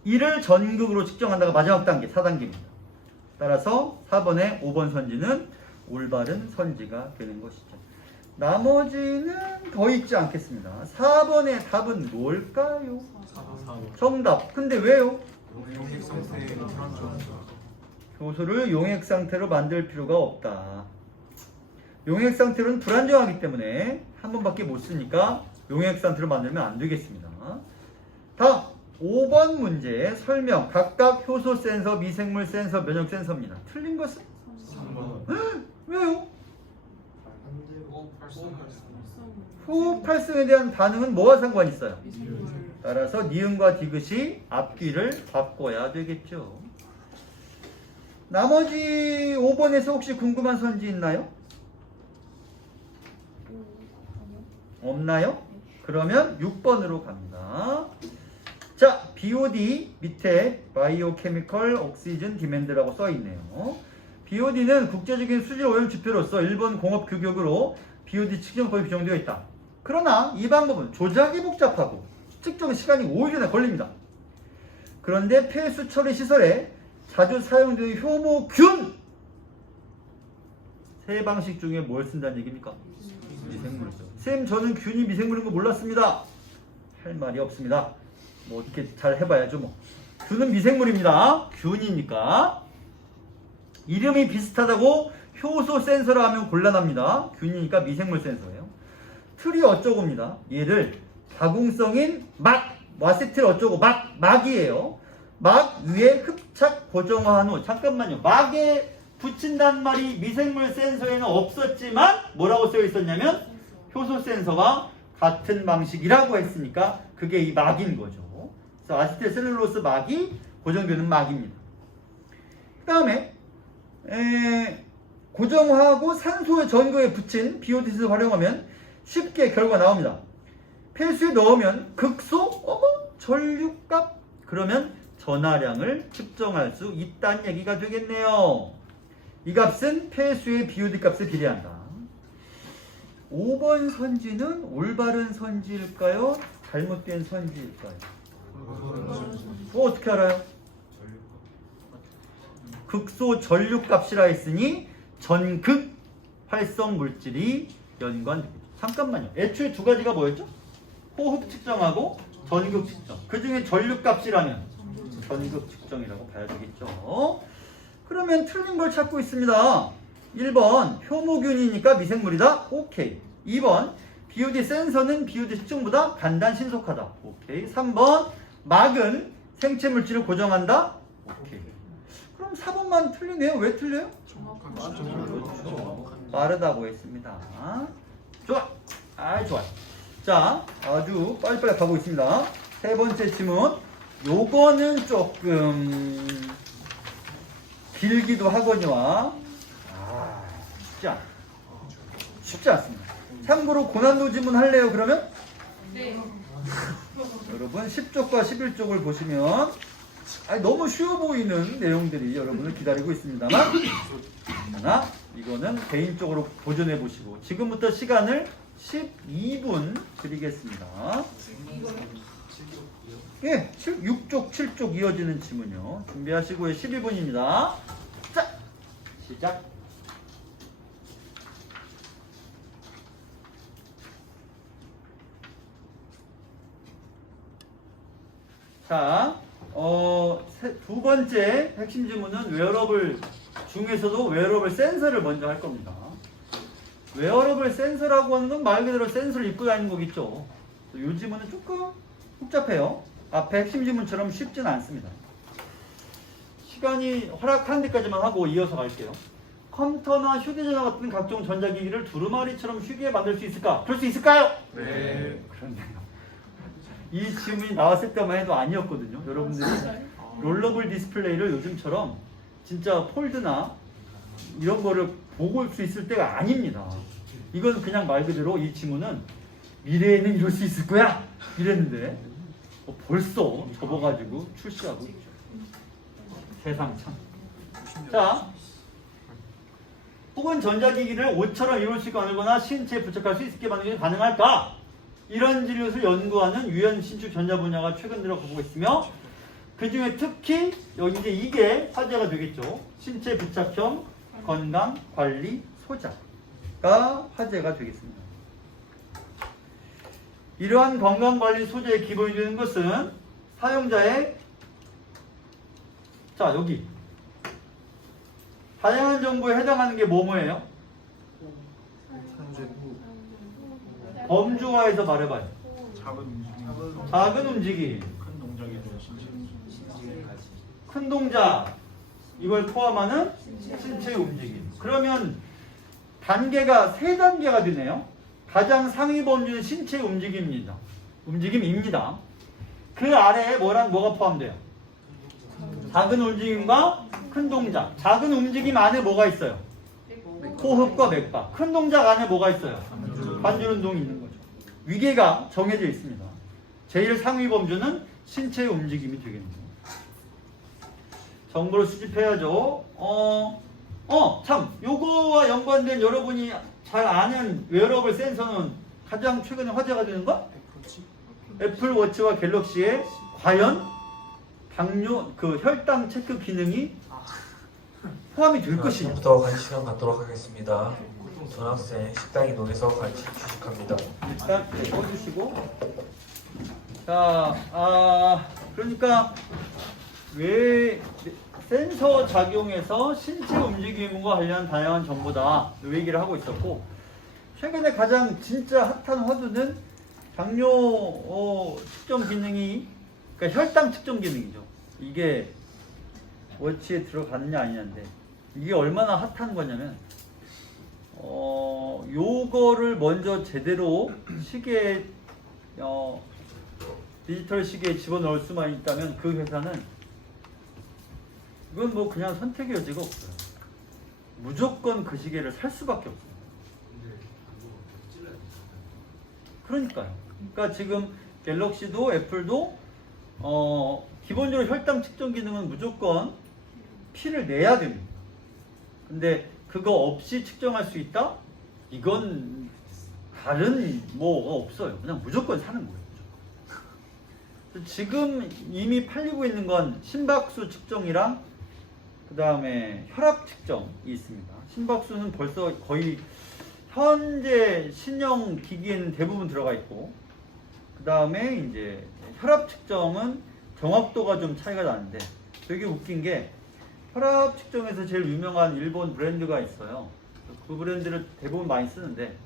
이를 전극으로 측정한다가 마지막 단계 4단계입니다. 따라서 4번에 5번 선지는 올바른 선지가 되는 것이죠. 나머지는 더 있지 않겠습니다. 4번의 답은 뭘까요? 정답. 근데 왜요? 효소를 용액 상태로 만들 필요가 없다. 용액 상태로는 불안정하기 때문에 한 번밖에 못 쓰니까 용액 상태로 만들면 안 되겠습니다. 다음 5번 문제 설명. 각각 효소 센서, 미생물 센서, 면역 센서입니다. 틀린 것은? 3번. 왜요? 호흡 활성에 대한 반응은 뭐와 상관이 있어요? 따라서 니은과 디귿이 앞뒤를 바꿔야 되겠죠. 나머지 5번에서 혹시 궁금한 선지 있나요? 없나요? 그러면 6번으로 갑니다. 자, BOD 밑에 바이오케미컬 옥시즌 디맨드라고 써있네요. BOD는 국제적인 수질 오염 지표로서 일본 공업 규격으로 BOD 측정법이 규정되어 있다. 그러나 이 방법은 조작이 복잡하고 측정 시간이 오일이나 걸립니다. 그런데 폐수 처리 시설에 자주 사용되는 효모균! 세 방식 중에 뭘 쓴다는 얘기입니까? 미생물이죠. 쌤, 저는 균이 미생물인 거 몰랐습니다. 할 말이 없습니다. 뭐 어떻게 잘 해봐야죠 뭐. 균은 미생물입니다. 균이니까. 이름이 비슷하다고 효소 센서라 하면 곤란합니다. 균이니까 미생물 센서예요. 틀이 어쩌고입니다. 얘를 가공성인 막, 와세틸 어쩌고 막이에요. 막 위에 흡착 고정화한 후, 잠깐만요. 막에 붙인단 말이 미생물 센서에는 없었지만 뭐라고 쓰여 있었냐면 효소 센서와 같은 방식이라고 했으니까 그게 이 막인 거죠. 그래서 아세틸 셀룰로스 막이 고정되는 막입니다. 그 다음에 고정화하고 산소의 전구에 붙인 BOD를 활용하면 쉽게 결과가 나옵니다. 폐수에 넣으면 극소 전류값 그러면 전하량을 측정할 수 있다는 얘기가 되겠네요. 이 값은 폐수의 BOD 값에 비례한다. 5번 선지는 올바른 선지일까요? 잘못된 선지일까요? 어떻게 알아요? 극소 전류값이라 했으니 전극 활성 물질이 연관되겠죠. 잠깐만요. 애초에 두 가지가 뭐였죠? 호흡 측정하고 전극 측정. 그 중에 전류값이라면 전극 측정이라고 봐야 되겠죠. 그러면 틀린 걸 찾고 있습니다. 1번 효모균이니까 미생물이다. 오케이. 2번 BOD 센서는 BOD 측정보다 간단 신속하다. 오케이. 3번 막은 생체 물질을 고정한다. 오케이. 그럼 4번만 틀리네요. 왜 틀려요? 빠르다고 했습니다. 좋아. 좋아요. 자, 아주 빨리빨리 가고 있습니다. 세 번째 질문. 요거는 조금 길기도 하거니와 쉽지 않습니다. 참고로 고난도 지문 할래요? 그러면? 네. 여러분 10쪽과 11쪽을 보시면 너무 쉬워 보이는 내용들이 여러분을 기다리고 있습니다만 하나 이거는 개인적으로 보존해 보시고 지금부터 시간을 12분 드리겠습니다. 예, 6쪽, 7쪽 이어지는 지문요. 준비하시고요. 12분입니다. 자, 시작. 자, 두 번째 핵심 지문은 웨어러블 중에서도 웨어러블 센서를 먼저 할 겁니다. 웨어러블 센서라고 하는 건 말 그대로 센서를 입고 다니는 거겠죠. 이 지문은 조금 복잡해요. 앞에 핵심 지문처럼 쉽지는 않습니다. 시간이 허락하는 데까지만 하고 이어서 갈게요. 컴퓨터나 휴대전화 같은 각종 전자기기를 두루마리처럼 쉽게 만들 수 있을까? 그럴 수 있을까요? 네. 그런데요. 이 질문이 나왔을 때만 해도 아니었거든요. 여러분들이 롤러블 디스플레이를 요즘처럼 진짜 폴드나 이런 거를 보고 올 수 있을 때가 아닙니다. 이건 그냥 말 그대로 이 지문은 미래에는 이럴 수 있을 거야! 이랬는데 벌써 접어가지고 출시하고 있죠. 세상 참. 자, 혹은 전자기기를 옷처럼 이룰 수 있게 만들거나 신체에 부착할 수 있게 만드는 게 가능할까? 이런 질문을 연구하는 유연 신축 전자 분야가 최근 들어 가고 있으며 그 중에 특히 여기 이제 이게 화제가 되겠죠. 신체 부착형 건강 관리 소자가 화제가 되겠습니다. 이러한 건강 관리 소재의 기본이 되는 것은 사용자의 자 여기 다양한 정보에 해당하는 게 뭐뭐예요? 범주화해서 말해봐요. 작은 움직임, 큰 동작이죠. 큰 동작 이걸 포함하는 신체의 움직임. 그러면 단계가 세 단계가 되네요. 가장 상위 범주는 신체의 움직임입니다. 그 아래에 뭐가 포함돼요? 작은 움직임과 큰 동작. 작은 움직임 안에 뭐가 있어요? 호흡과 맥박. 큰 동작 안에 뭐가 있어요? 관절 운동이 있는 거죠. 위계가 정해져 있습니다. 제일 상위 범주는 신체의 움직임이 되겠네요. 정보를 수집해야죠. 참 요거와 연관된 여러분이 잘 아는 웨어러블 센서는 가장 최근에 화제가 되는 거? 애플워치와 갤럭시에 과연 당뇨 혈당 체크 기능이 포함이 될 것이냐? 지금부터 간식 시간 갖도록 하겠습니다. 전학생 식당 이동해서 간식 주식합니다. 일단 꺼주시고 자, 그러니까 왜 센서 작용에서 신체 움직임과 관련한 다양한 정보다 이 얘기를 하고 있었고 최근에 가장 진짜 핫한 화두는 당뇨 측정 기능이 그러니까 혈당 측정 기능이죠. 이게 워치에 들어가느냐 아니냐인데 이게 얼마나 핫한 거냐면 요거를 먼저 제대로 시계에 디지털 시계에 집어넣을 수만 있다면 그 회사는 이건 뭐 그냥 선택의 여지가 없어요. 무조건 그 시계를 살 수밖에 없어요. 그러니까요. 그러니까 지금 갤럭시도 애플도 기본적으로 혈당 측정 기능은 무조건 피를 내야 됩니다. 근데 그거 없이 측정할 수 있다? 이건 다른 뭐가 없어요. 그냥 무조건 사는 거예요. 무조건. 지금 이미 팔리고 있는 건 심박수 측정이랑 그 다음에 혈압 측정이 있습니다. 심박수는 벌써 거의 현재 신형 기기에는 대부분 들어가 있고, 그 다음에 이제 혈압 측정은 정확도가 좀 차이가 나는데, 되게 웃긴 게 혈압 측정에서 제일 유명한 일본 브랜드가 있어요. 그 브랜드를 대부분 많이 쓰는데,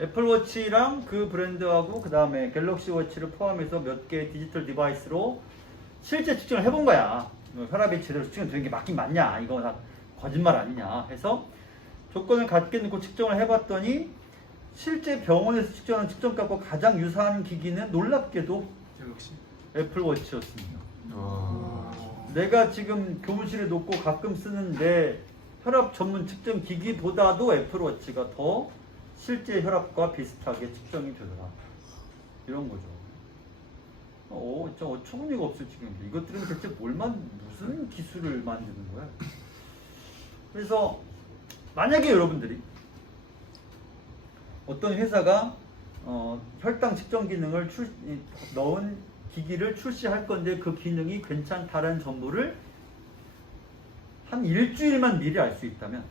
애플워치랑 그 브랜드하고 그 다음에 갤럭시 워치를 포함해서 몇 개의 디지털 디바이스로 실제 측정을 해본 거야. 혈압이 제대로 측정되는 게 맞긴 맞냐, 이거 다 거짓말 아니냐 해서 조건을 갖게 놓고 측정을 해봤더니 실제 병원에서 측정하는 측정값과 가장 유사한 기기는 놀랍게도 애플워치였습니다. 내가 지금 교무실에 놓고 가끔 쓰는 내 혈압 전문 측정 기기보다도 애플워치가 더 실제 혈압과 비슷하게 측정이 되더라. 이런 거죠. 좀 어처구니가 없을 지경인데 이것들은 대체 무슨 기술을 만드는 거야? 그래서 만약에 여러분들이 어떤 회사가 혈당 측정 기능을 넣은 기기를 출시할 건데 그 기능이 괜찮다라는 정보를 한 일주일만 미리 알 수 있다면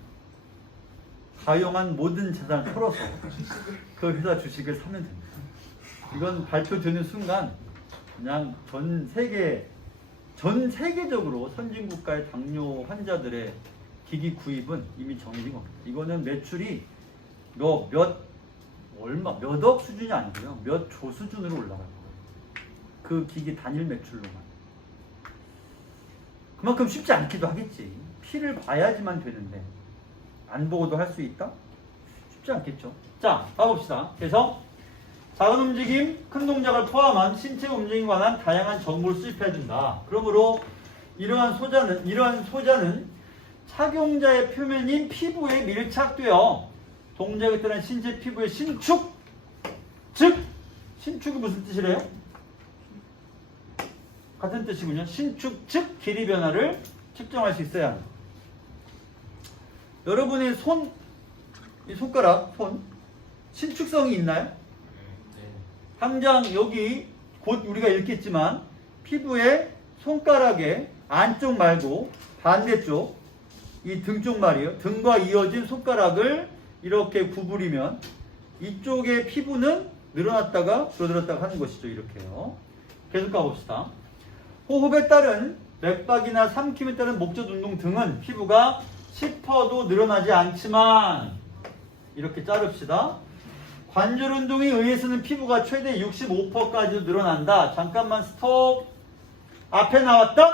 가용한 모든 재산을 털어서 그 회사 주식을 사면 됩니다. 이건 발표되는 순간 그냥 전 세계적으로 선진국가의 당뇨 환자들의 기기 구입은 이미 정해진 겁니다. 이거는 매출이 몇억 수준이 아니고요. 몇 조 수준으로 올라갈 거예요. 그 기기 단일 매출로만. 그만큼 쉽지 않기도 하겠지. 피를 봐야지만 되는데 안 보고도 할 수 있다? 쉽지 않겠죠. 자, 가봅시다. 그래서 작은 움직임, 큰 동작을 포함한 신체 움직임에 관한 다양한 정보를 수집해준다. 그러므로 이러한 소자는 착용자의 표면인 피부에 밀착되어 동작에 따른 신체 피부의 신축, 즉 신축이 무슨 뜻이래요? 같은 뜻이군요. 신축, 즉 길이 변화를 측정할 수 있어야 합니다. 여러분의 이 손가락, 신축성이 있나요? 당장 여기 곧 우리가 읽겠지만 피부의 손가락의 안쪽 말고 반대쪽 이 등 쪽 말이에요. 등과 이어진 손가락을 이렇게 구부리면 이쪽의 피부는 늘어났다가 줄어들었다가 하는 것이죠. 이렇게요. 계속 가봅시다. 호흡에 따른 맥박이나 삼킴에 따른 목젖 운동 등은 피부가 10%도 늘어나지 않지만 이렇게 자릅시다. 관절 운동에 의해서는 피부가 최대 65%까지도 늘어난다. 잠깐만 스톱. 앞에 나왔던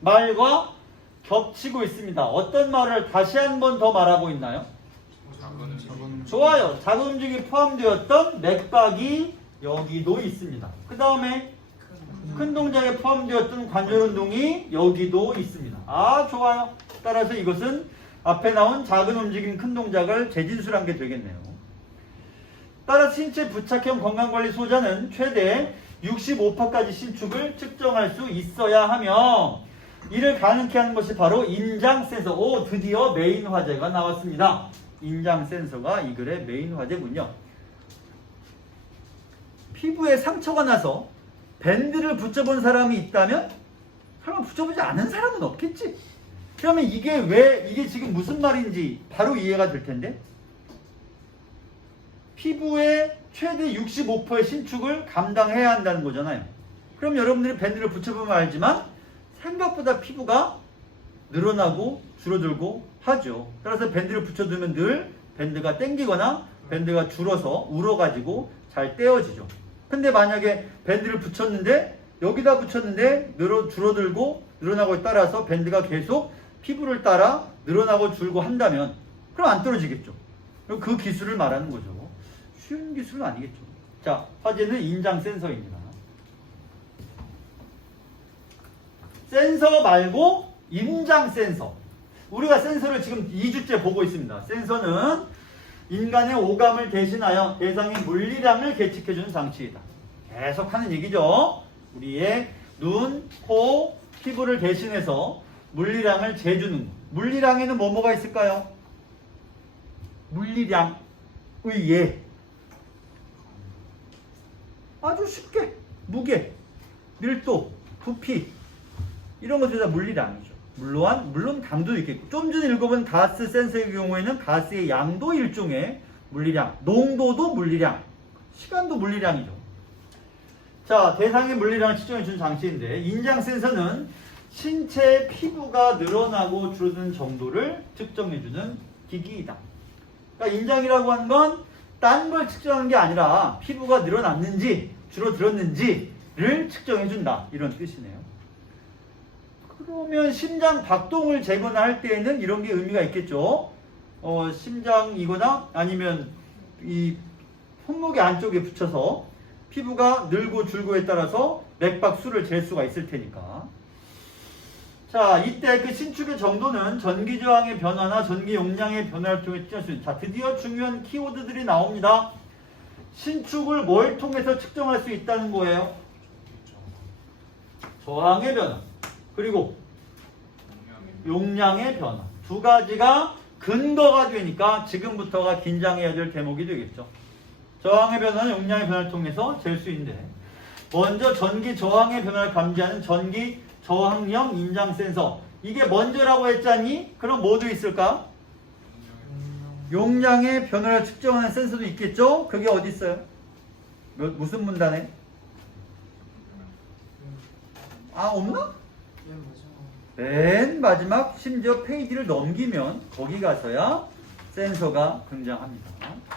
말과 겹치고 있습니다. 어떤 말을 다시 한 번 더 말하고 있나요? 좋아요. 작은 움직임이 포함되었던 맥박이 여기도 있습니다. 그 다음에 큰 동작에 포함되었던 관절 운동이 여기도 있습니다. 좋아요. 따라서 이것은 앞에 나온 작은 움직임, 큰 동작을 재진술한 게 되겠네요. 따라 신체 부착형 건강관리 소자는 최대 65%까지 신축을 측정할 수 있어야 하며 이를 가능케 하는 것이 바로 인장 센서. 드디어 메인 화제가 나왔습니다. 인장 센서가 이 글의 메인 화제군요. 피부에 상처가 나서 밴드를 붙여본 사람이 있다면 설마 붙여보지 않은 사람은 없겠지. 그러면 이게 지금 무슨 말인지 바로 이해가 될 텐데, 피부의 최대 65%의 신축을 감당해야 한다는 거잖아요. 그럼 여러분들이 밴드를 붙여보면 알지만 생각보다 피부가 늘어나고 줄어들고 하죠. 따라서 밴드를 붙여두면 늘 밴드가 당기거나 밴드가 줄어서 울어가지고 잘 떼어지죠. 근데 만약에 밴드를 붙였는데 여기다 붙였는데 줄어들고 늘어나고에 따라서 밴드가 계속 피부를 따라 늘어나고 줄고 한다면 그럼 안 떨어지겠죠. 그 기술을 말하는 거죠. 쉬운 기술은 아니겠죠. 자, 화제는 인장 센서입니다. 센서 말고 인장 센서. 우리가 센서를 지금 2주째 보고 있습니다. 센서는 인간의 오감을 대신하여 대상의 물리량을 계측해주는 장치이다. 계속 하는 얘기죠. 우리의 눈, 코, 피부를 대신해서 물리량을 재주는 거. 물리량에는 뭐가 있을까요? 물리량, 의, 아주 쉽게 무게, 밀도, 부피 이런 것들이 다 물리량이죠. 물론 강도도 있겠고 좀 전에 읽어본 가스 센서의 경우에는 가스의 양도 일종의 물리량, 농도도 물리량, 시간도 물리량이죠. 자, 대상의 물리량을 측정해주는 장치인데 인장 센서는 신체 피부가 늘어나고 줄어드는 정도를 측정해주는 기기이다. 그러니까 인장이라고 하는 건 딴 걸 측정하는 게 아니라 피부가 늘어났는지 줄어들었는지를 측정해준다. 이런 뜻이네요. 그러면 심장 박동을 재거나 할 때에는 이런 게 의미가 있겠죠. 심장이거나 아니면 이 손목의 안쪽에 붙여서 피부가 늘고 줄고에 따라서 맥박 수를 잴 수가 있을 테니까. 자, 이때 그 신축의 정도는 전기 저항의 변화나 전기 용량의 변화를 통해 측정할 수 있습니다. 자, 드디어 중요한 키워드들이 나옵니다. 신축을 뭘 통해서 측정할 수 있다는 거예요? 저항의 변화, 그리고 용량의 변화. 두 가지가 근거가 되니까 지금부터가 긴장해야 될 대목이 되겠죠. 저항의 변화는 용량의 변화를 통해서 잴 수 있는데, 먼저 전기 저항의 변화를 감지하는 전기 저항형 인장 센서. 이게 먼저라고 했잖니? 그럼 뭐도 있을까? 용량의 변화를 측정하는 센서도 있겠죠? 그게 어디 있어요? 무슨 문단에? 아, 없나? 맨 마지막 심지어 페이지를 넘기면 거기 가서야 센서가 등장합니다.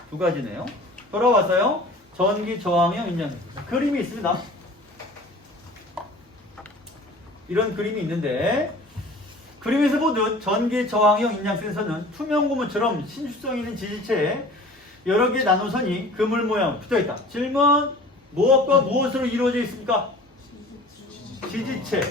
두 가지네요. 돌아와서요. 전기 저항형 인장 센서. 그림이 있습니다. 이런 그림이 있는데 그림에서 보듯 전기 저항형 인장 센서는 투명 고무처럼 신축성 있는 지지체에 여러 개의 나노선이 그물 모양 붙어있다. 질문, 무엇과 무엇으로 이루어져 있습니까? 지지체,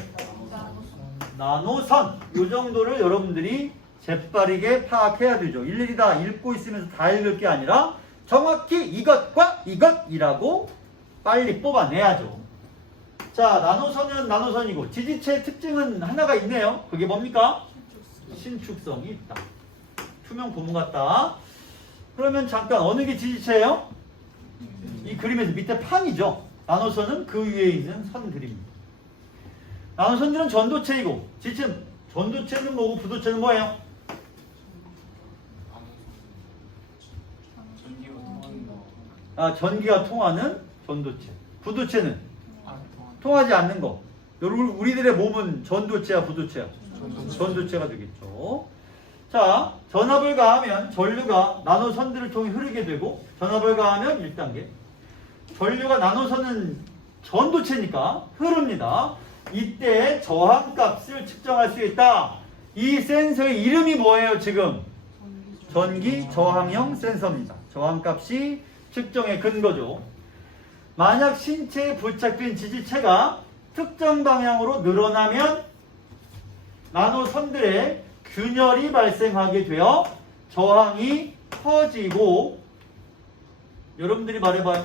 나노선. 이 정도를 여러분들이 재빠르게 파악해야 되죠. 일일이 다 읽고 있으면서 다 읽을 게 아니라 정확히 이것과 이것이라고 빨리 뽑아내야죠. 자, 나노선은 나노선이고 지지체의 특징은 하나가 있네요. 그게 뭡니까? 신축성이 있다. 투명 고무 같다. 그러면 잠깐 어느 게 지지체예요? 이 그림에서 밑에 판이죠. 나노선은 그 위에 있는 선들입니다. 나노선들은 전도체이고 지금 전도체는 뭐고 부도체는 뭐예요? 전기가 통하는 거. 아, 전기가 통하는 전도체. 부도체는 통하지 않는 거. 여러분, 우리들의 몸은 전도체야, 부도체야? 전도체가 되겠죠. 자, 전압을 가하면 전류가 나노선들을 통해 흐르게 되고, 전압을 가하면 1단계. 전류가 나노선은 전도체니까 흐릅니다. 이때 저항값을 측정할 수 있다. 이 센서의 이름이 뭐예요, 지금? 전기 저항형 센서입니다. 저항값이 측정의 근거죠. 만약 신체에 부착된 지지체가 특정 방향으로 늘어나면 나노선들의 균열이 발생하게 되어 저항이 커지고, 여러분들이 말해봐요.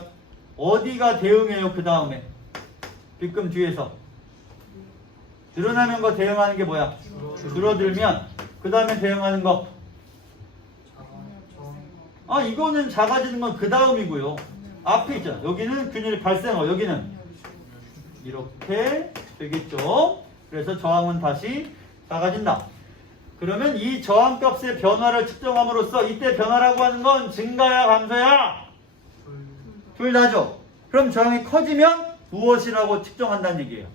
어디가 대응해요? 그 다음에 빗금 뒤에서 늘어나면과 대응하는 게 뭐야? 줄어들면. 그 다음에 대응하는 거, 아, 이거는 작아지는 건 그 다음이고요. 앞에 있잖아. 여기는 균열이 발생하고 여기는 이렇게 되겠죠. 그래서 저항은 다시 작아진다. 그러면 이 저항값의 변화를 측정함으로써 이때 변화라고 하는 건 증가야 감소야? 둘 다죠. 그럼 저항이 커지면 무엇이라고 측정한다는 얘기예요?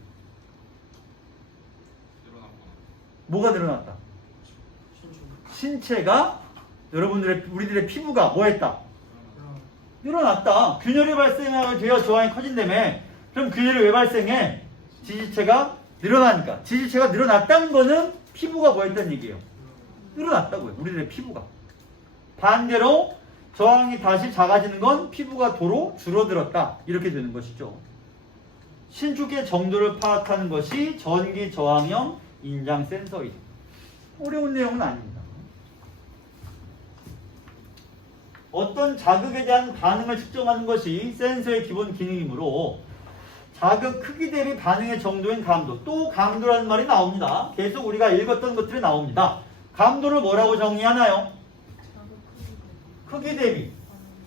뭐가 늘어났다? 신체가, 우리들의 피부가 뭐 했다? 늘어났다. 균열이 발생하게 되어 저항이 커진다며. 그럼 균열이 왜 발생해? 지지체가 늘어나니까. 지지체가 늘어났다는 거는 피부가 뭐 했다는 얘기예요? 늘어났다고요. 우리들의 피부가. 반대로 저항이 다시 작아지는 건 피부가 도로 줄어들었다. 이렇게 되는 것이죠. 신축의 정도를 파악하는 것이 전기 저항형 인장 센서이다. 어려운 내용은 아닙니다. 어떤 자극에 대한 반응을 측정하는 것이 센서의 기본 기능이므로 자극 크기 대비 반응의 정도인 감도. 또 감도라는 말이 나옵니다. 계속 우리가 읽었던 것들이 나옵니다. 감도를 뭐라고 정의하나요? 크기 대비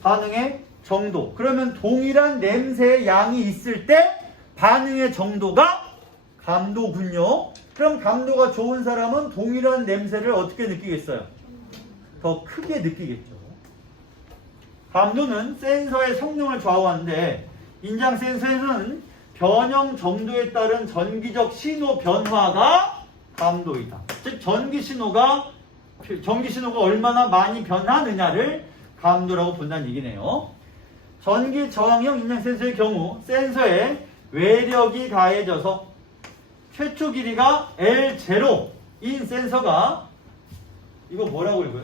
반응의 정도. 그러면 동일한 냄새의 양이 있을 때 반응의 정도가 감도군요. 그럼 감도가 좋은 사람은 동일한 냄새를 어떻게 느끼겠어요? 더 크게 느끼겠죠. 감도는 센서의 성능을 좌우하는데 인장 센서에서는 변형 정도에 따른 전기적 신호 변화가 감도이다. 즉 전기 신호가 얼마나 많이 변하느냐를 감도라고 본다는 얘기네요. 전기 저항형 인장 센서의 경우 센서에 외력이 가해져서 최초 길이가 L0인 센서가 이거 뭐라고 읽어요?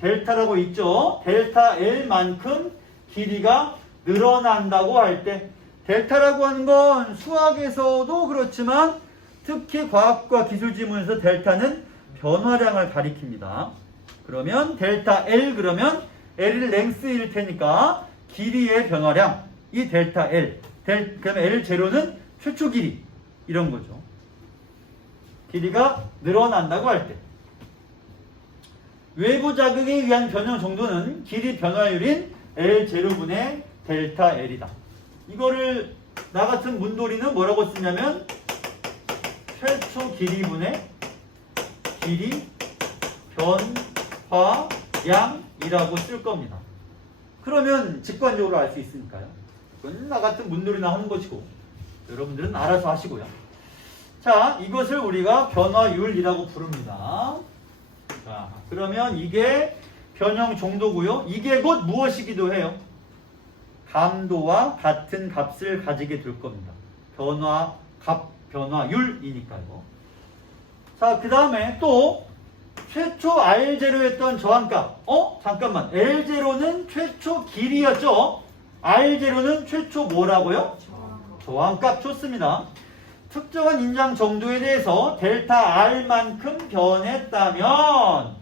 델타라고 있죠. 델타 L만큼 길이가 늘어난다고 할 때 델타라고 하는 건 수학에서도 그렇지만 특히 과학과 기술 지문에서 델타는 변화량을 가리킵니다. 그러면 델타 L 그러면 L이 랭스일 테니까 길이의 변화량 이 델타 L 그러면 L0는 최초 길이 이런 거죠. 길이가 늘어난다고 할 때 외부 자극에 의한 변형 정도는 길이 변화율인 L0분의 델타 L이다. 이거를 나 같은 문돌이는 뭐라고 쓰냐면 최초 길이분의 길이 변화량이라고 쓸 겁니다. 그러면 직관적으로 알 수 있으니까요. 그건 나 같은 문돌이나 하는 것이고 여러분들은 알아서 하시고요. 자, 이것을 우리가 변화율이라고 부릅니다. 자, 그러면 이게 변형 정도고요. 이게 곧 무엇이기도 해요? 감도와 같은 값을 가지게 될 겁니다. 변화율이니까요. 자, 그 다음에 또 최초 R0였던 저항값. 잠깐만. L0는 최초 길이였죠? R0는 최초 뭐라고요? 저항값. 좋습니다. 특정한 인장 정도에 대해서 델타 R만큼 변했다면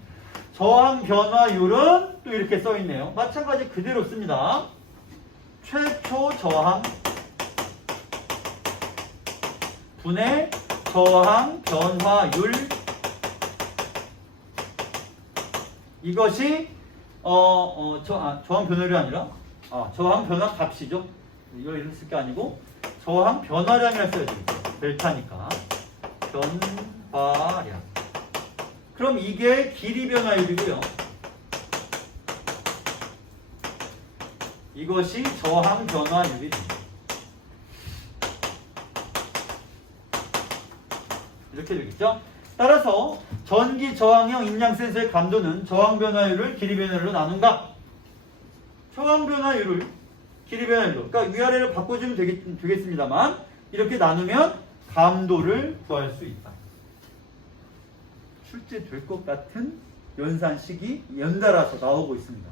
저항 변화율은 또 이렇게 써있네요. 마찬가지 그대로 씁니다. 최초 저항 분의 저항 변화율 이것이 저항 변화율이 아니라 저항 변화 값이죠. 이걸 이렇게 쓸 게 아니고 저항 변화량이라 써야 되겠죠. 델타니까 변화량. 그럼 이게 길이 변화율이고요. 이것이 저항 변화율이 됩니다. 이렇게 되겠죠. 따라서 전기 저항형 인장 센서의 감도는 저항 변화율을 길이 변화율로 나눈다. 저항 변화율을 길이 변화율로, 그러니까 위아래를 바꿔주면 되겠습니다만 이렇게 나누면 감도를 구할 수 있다. 실제 될 것 같은 연산식이 연달아서 나오고 있습니다.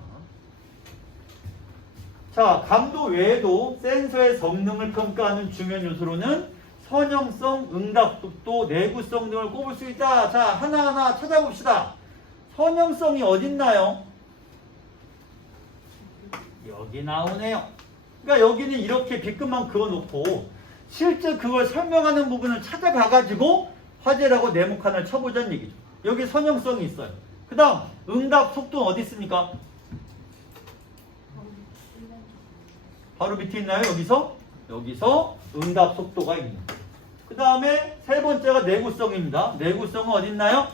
자, 감도 외에도 센서의 성능을 평가하는 중요한 요소로는 선형성, 응답속도, 내구성 등을 꼽을 수 있다. 자, 하나하나 찾아봅시다. 선형성이 어딨나요? 여기 나오네요. 그러니까 여기는 이렇게 B급만 그어놓고 실제 그걸 설명하는 부분을 찾아가가지고 화제라고 네모 칸을 쳐보자는 얘기죠. 여기 선형성이 있어요. 그 다음 응답 속도는 어디 있습니까? 바로 밑에 있나요? 여기서 응답 속도가 있는. 그 다음에 세 번째가 내구성입니다. 내구성은 어디 있나요?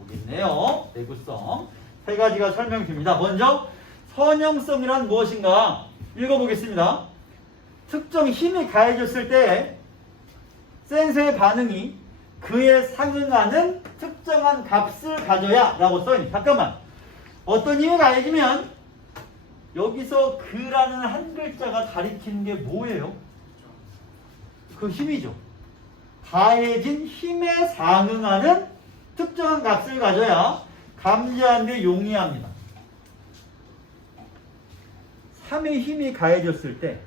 여기 있네요. 내구성. 세 가지가 설명됩니다. 먼저 선형성이란 무엇인가 읽어보겠습니다. 특정 힘이 가해졌을 때 센서의 반응이 그에 상응하는 특정한 값을 가져야 라고 써있습니다. 잠깐만. 어떤 힘이 가해지면 여기서 그라는 한 글자가 가리키는 게 뭐예요? 그 힘이죠. 가해진 힘에 상응하는 특정한 값을 가져야 감지하는 데 용이합니다. 3의 힘이 가해졌을 때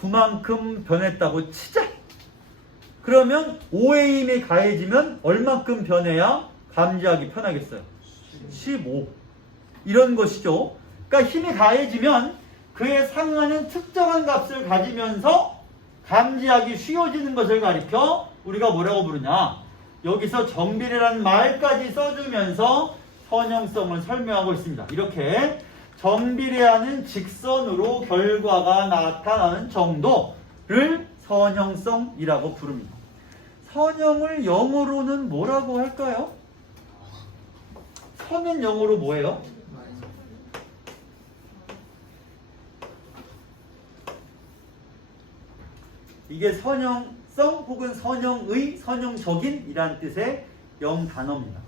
9만큼 변했다고 치자. 그러면 5의 힘이 가해지면 얼마큼 변해야 감지하기 편하겠어요? 15. 이런 것이죠. 그러니까 힘이 가해지면 그에 상응하는 특정한 값을 가지면서 감지하기 쉬워지는 것을 가리켜 우리가 뭐라고 부르냐? 여기서 정비례라는 말까지 써주면서 선형성을 설명하고 있습니다. 이렇게 정비례하는 직선으로 결과가 나타나는 정도를 선형성이라고 부릅니다. 선형을 영어로는 뭐라고 할까요? 선은 영어로 뭐예요? 이게 선형성 혹은 선형의, 선형적인 이란 뜻의 영단어입니다.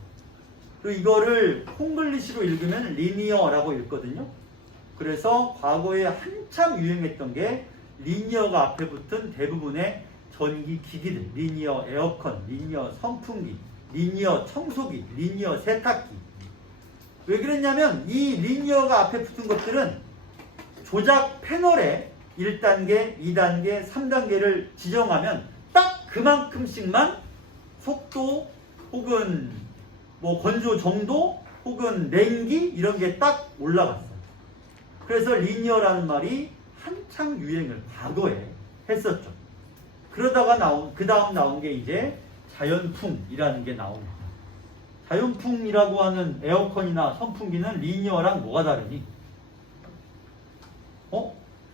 그리고 이거를 콩글리시로 읽으면 리니어라고 읽거든요. 그래서 과거에 한참 유행했던 게 리니어가 앞에 붙은 대부분의 전기 기기들, 리니어 에어컨, 리니어 선풍기, 리니어 청소기, 리니어 세탁기. 왜 그랬냐면 이 리니어가 앞에 붙은 것들은 조작 패널에 1단계, 2단계, 3단계를 지정하면 딱 그만큼씩만 속도 혹은 뭐 건조 정도 혹은 냉기 이런 게 딱 올라갔어요. 그래서 리니어라는 말이 한창 유행을 과거에 했었죠. 그러다가 그 다음 나온 게 이제 자연풍이라는 게 나옵니다. 자연풍이라고 하는 에어컨이나 선풍기는 리니어랑 뭐가 다르니?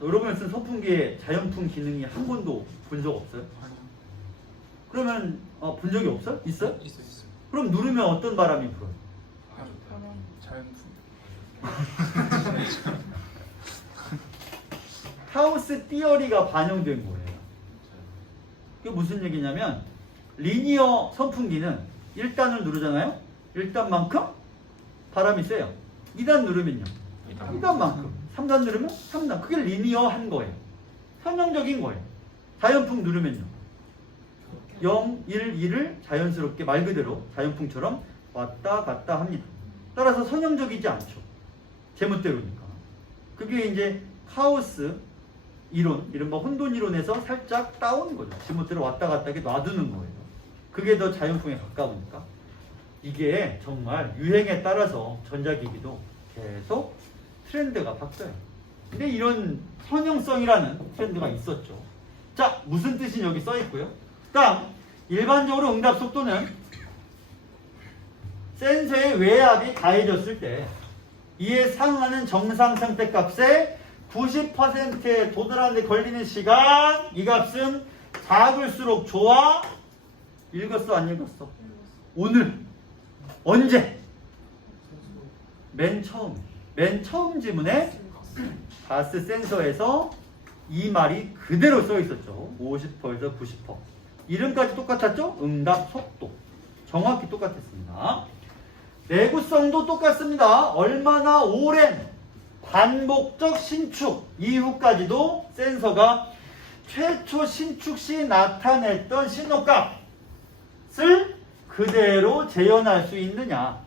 여러분이 쓴 선풍기에 자연풍 기능이 한 번도 본 적 없어요? 그러면 본 적이 없어요? 있어요? 있어요. 그럼 누르면 어떤 바람이 불어요? 자연풍. 하우스 티어리가 반영된 거예요. 그게 무슨 얘기냐면 리니어 선풍기는 1단을 누르잖아요. 1단만큼 바람이 세요. 2단 누르면요. 2단만큼. 3단 누르면 3단. 그게 리니어한 거예요. 선형적인 거예요. 자연풍 누르면요. 0, 1, 2를 자연스럽게 말 그대로 자연풍처럼 왔다 갔다 합니다. 따라서 선형적이지 않죠. 제멋대로니까. 그게 이제 카오스 이론, 이른바 혼돈 이론에서 살짝 따온 거죠. 제멋대로 왔다 갔다 하게 놔두는 거예요. 그게 더 자연풍에 가까우니까. 이게 정말 유행에 따라서 전자기기도 계속 트렌드가 바뀌어요. 근데 이런 선형성이라는 트렌드가 있었죠. 자, 무슨 뜻이 여기 써 있고요. 다음, 일반적으로 응답 속도는 센서의 외압이 가해졌을 때 이에 상응하는 정상 선택값의 90%에 도달하는 데 걸리는 시간, 이 값은 작을수록 좋아. 읽었어, 안 읽었어? 오늘. 언제? 맨 처음 지문에 가스 센서에서 이 말이 그대로 써 있었죠. 50%에서 90%. 이름까지 똑같았죠? 응답 속도. 정확히 똑같았습니다. 내구성도 똑같습니다. 얼마나 오랜 반복적 신축 이후까지도 센서가 최초 신축 시 나타냈던 신호값을 그대로 재현할 수 있느냐.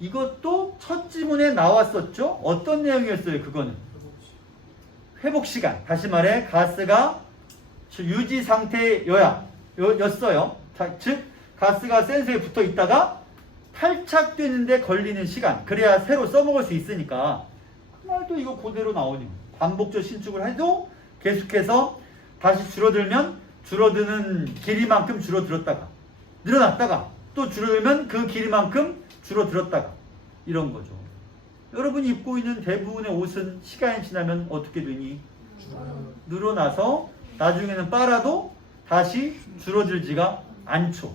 이것도 첫 지문에 나왔었죠. 어떤 내용이었어요? 그거는 회복 시간. 다시 말해 가스가 유지 상태였어요. 즉 가스가 센서에 붙어 있다가 탈착되는데 걸리는 시간. 그래야 새로 써먹을 수 있으니까 그 말도 이거 그대로 나오니 반복적 신축을 해도 계속해서 다시 줄어들면 줄어드는 길이만큼 줄어들었다가 늘어났다가 또 줄어들면 그 길이만큼 줄어들었다가 이런 거죠. 여러분이 입고 있는 대부분의 옷은 시간이 지나면 어떻게 되니? 늘어나서 나중에는 빨아도 다시 줄어들지가 않죠.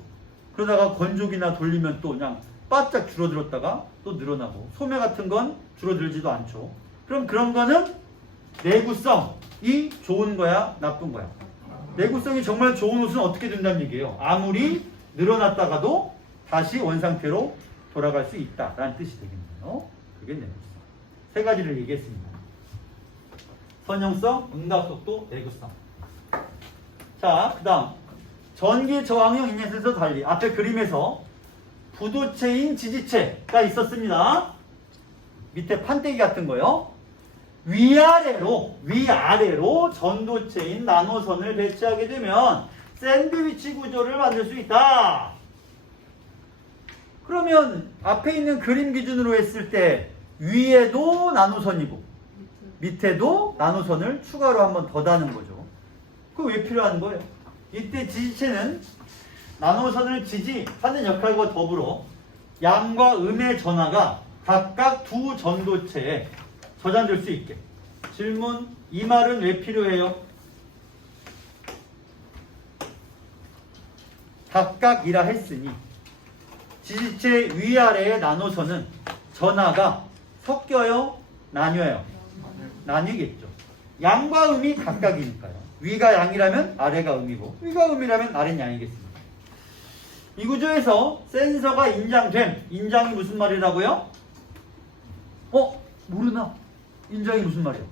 그러다가 건조기나 돌리면 또 그냥 바짝 줄어들었다가 또 늘어나고 소매 같은 건 줄어들지도 않죠. 그럼 그런 거는 내구성이 좋은 거야, 나쁜 거야? 내구성이 정말 좋은 옷은 어떻게 된다는 얘기예요? 아무리 늘어났다가도 다시 원상태로 돌아갈 수 있다라는 뜻이 되겠네요. 그게 내구성. 세 가지를 얘기했습니다. 선형성, 응답속도, 내구성. 자, 그 다음 전기 저항형 인넷에서 달리 앞에 그림에서 부도체인 지지체가 있었습니다. 밑에 판때기 같은 거요. 위아래로 전도체인 나노선을 배치하게 되면 샌드위치 구조를 만들 수 있다. 그러면 앞에 있는 그림 기준으로 했을 때 위에도 나노선이고 밑에도 나노선을 추가로 한번 더 다는 거죠. 그거 왜 필요한 거예요? 이때 지지체는 나노선을 지지하는 역할과 더불어 양과 음의 전하가 각각 두 전도체에 저장될 수 있게. 질문, 이 말은 왜 필요해요? 각각이라 했으니 지지체 위아래의 나노선은 전하가 섞여요? 나뉘어요? 나뉘겠죠. 양과 음이 각각이니까요. 위가 양이라면 아래가 음이고 위가 음이라면 아래는 양이겠습니다. 이 구조에서 센서가 인장됨. 인장이 무슨 말이라고요? 모르나? 인장이 무슨 말이에요?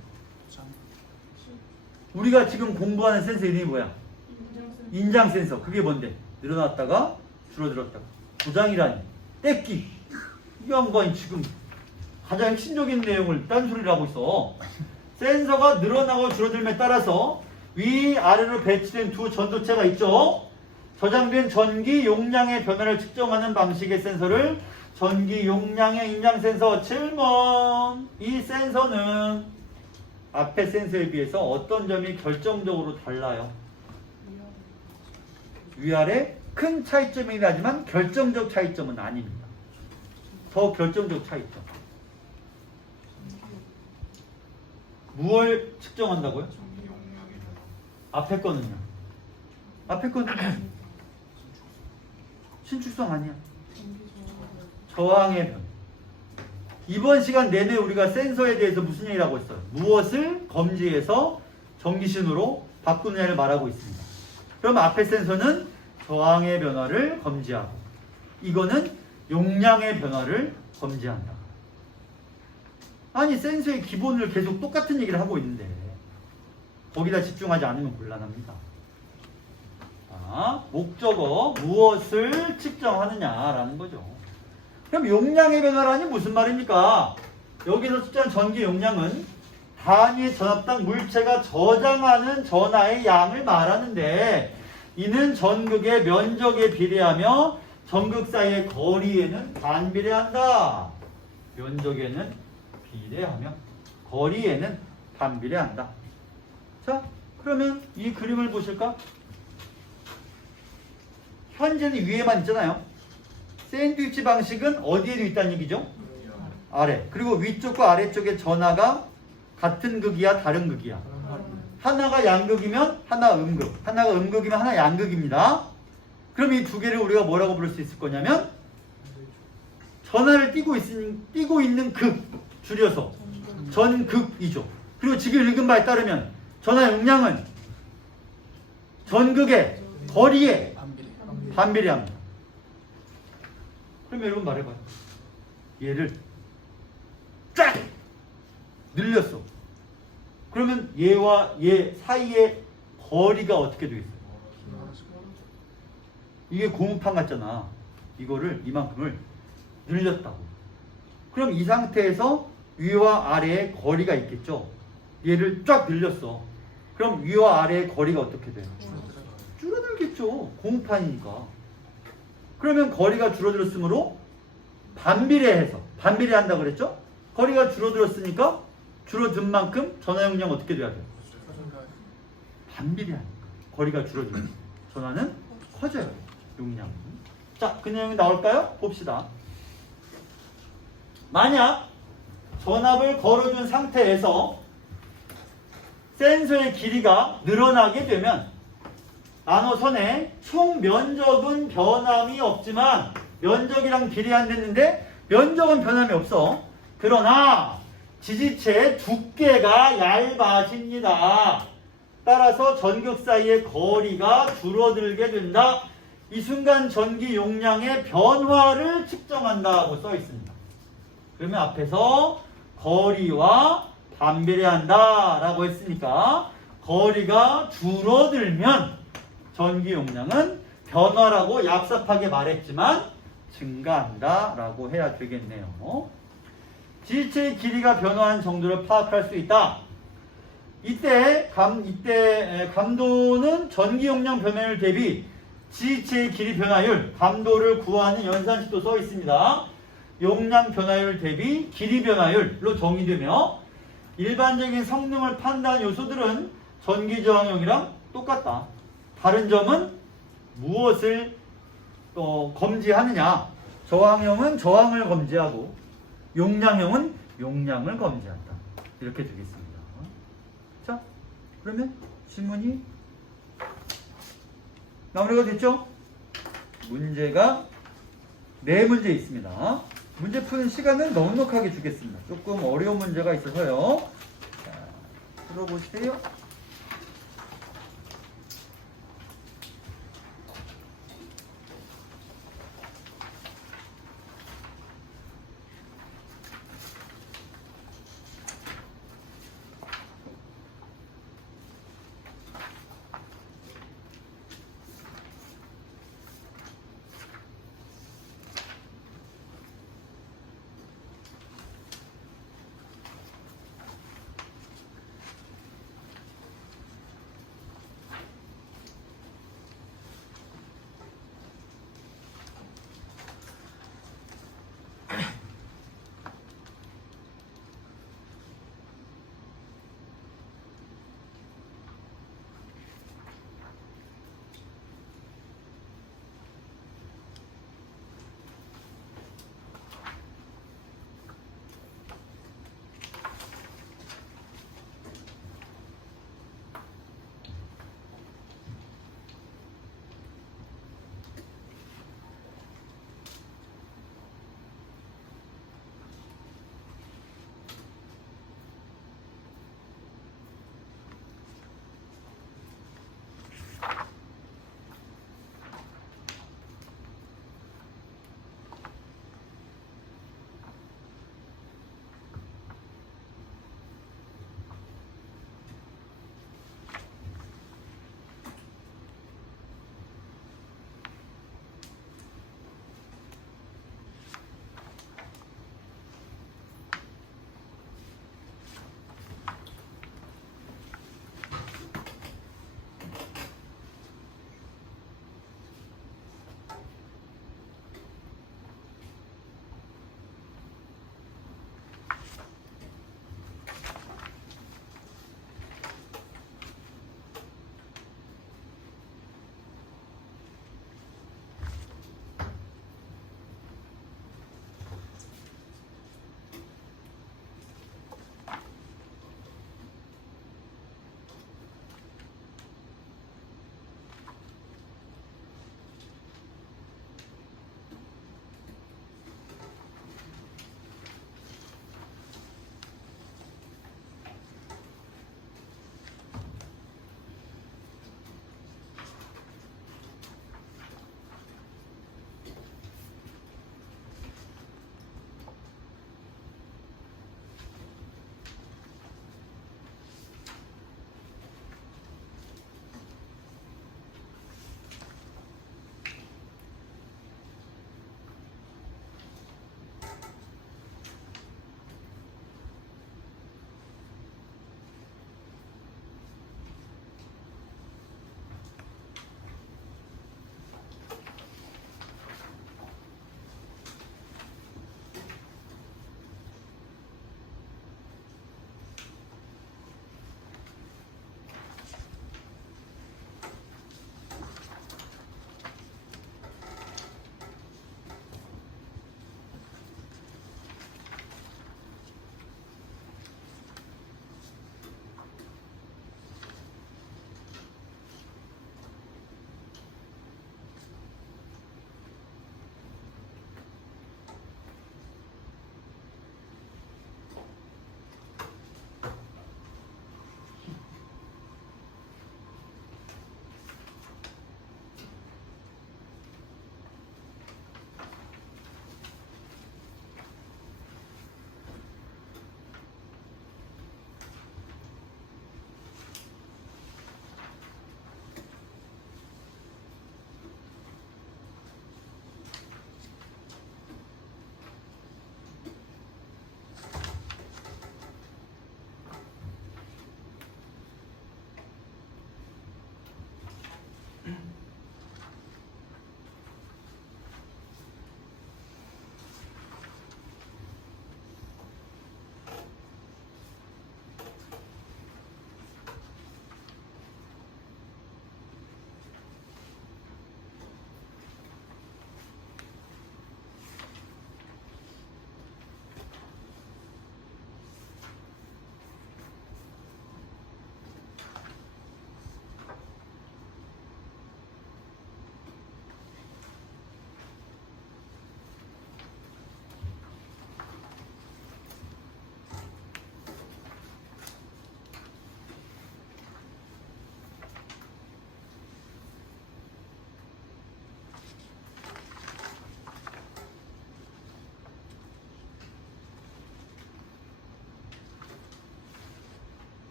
우리가 지금 공부하는 센서 이름이 뭐야? 인장 센서. 그게 뭔데? 늘어났다가 줄어들었다가. 부장이라니. 떼끼. 이 양반이 지금 가장 핵심적인 내용을 딴소리를 하고 있어. 센서가 늘어나고 줄어들음에 따라서 위아래로 배치된 두 전도체가 있죠. 저장된 전기 용량의 변화를 측정하는 방식의 센서를 전기 용량의 인장 센서. 질문. 이 센서는 앞의 센서에 비해서 어떤 점이 결정적으로 달라요? 위아래 큰 차이점이긴 하지만 결정적 차이점은 아닙니다. 더 결정적 차이점. 무엇을 측정한다고요? 앞에 거는요? 앞에 거는 신축성 아니야. 저항의 변. 이번 시간 내내 우리가 센서에 대해서 무슨 얘기를 하고 있어요? 무엇을 검지해서 전기신호로 바꾸느냐를 말하고 있습니다. 그럼 앞에 센서는 저항의 변화를 검지하고 이거는 용량의 변화를 검지한다. 아니 센서의 기본을 계속 똑같은 얘기를 하고 있는데 거기다 집중하지 않으면 곤란합니다. 자, 목적어 무엇을 측정하느냐라는 거죠. 그럼 용량의 변화라니 무슨 말입니까? 여기서 측정한 전기 용량은 단위 전압당 물체가 저장하는 전하의 양을 말하는데 이는 전극의 면적에 비례하며 전극 사이의 거리에는 반비례한다. 면적에는 비례하며 거리에는 반비례한다. 자, 그러면 이 그림을 보실까? 현재는 위에만 있잖아요. 샌드위치 방식은 어디에도 있다는 얘기죠? 아래. 그리고 위쪽과 아래쪽의 전하가 같은 극이야, 다른 극이야? 하나가 양극이면 하나 음극, 하나가 음극이면 하나 양극입니다. 그럼 이 두 개를 우리가 뭐라고 부를 수 있을 거냐면 전하를 띄고 있는 극, 줄여서 전극이죠. 그리고 지금 읽은 바에 따르면 전하 용량은 전극의 거리에 반비례합니다. 그럼 여러분 말해봐요. 얘를 쫙 늘렸어. 그러면 얘와 얘 사이의 거리가 어떻게 되어 있어요? 이게 고무판 같잖아. 이거를 이만큼을 늘렸다고. 그럼 이 상태에서 위와 아래의 거리가 있겠죠. 얘를 쫙 늘렸어. 그럼 위와 아래의 거리가 어떻게 돼요? 줄어들겠죠. 고무판이니까. 그러면 거리가 줄어들었으므로 반비례해서 반비례한다 그랬죠? 거리가 줄어들었으니까 줄어든 만큼 전하 용량 어떻게 돼야 돼요? 반비례하니까 거리가 줄어들면 전하는 커져요. 용량. 자, 그 내용이 나올까요? 봅시다. 만약 전압을 걸어준 상태에서 센서의 길이가 늘어나게 되면 나노선의 총 면적은 변함이 없지만 면적이랑 비례 안 됐는데 면적은 변함이 없어. 그러나 지지체의 두께가 얇아집니다. 따라서 전극 사이의 거리가 줄어들게 된다. 이 순간 전기 용량의 변화를 측정한다고 써 있습니다. 그러면 앞에서 거리와 반비례한다 라고 했으니까 거리가 줄어들면 전기 용량은 변화라고 얍삽하게 말했지만 증가한다 라고 해야 되겠네요. 지지체의 길이가 변화한 정도를 파악할 수 있다. 이때 감도는 전기 용량 변화율 대비 지지체의 길이 변화율, 감도를 구하는 연산식도 써 있습니다. 용량 변화율 대비 길이 변화율로 정의되며 일반적인 성능을 판단한 요소들은 전기 저항용이랑 똑같다. 다른 점은 무엇을 검지하느냐. 저항형은 저항을 검지하고 용량형은 용량을 검지한다. 이렇게 되겠습니다. 자, 그러면 질문이 마무리가 됐죠? 문제가 4문제 있습니다. 문제 푸는 시간은 넉넉하게 주겠습니다. 조금 어려운 문제가 있어서요. 자, 풀어보세요.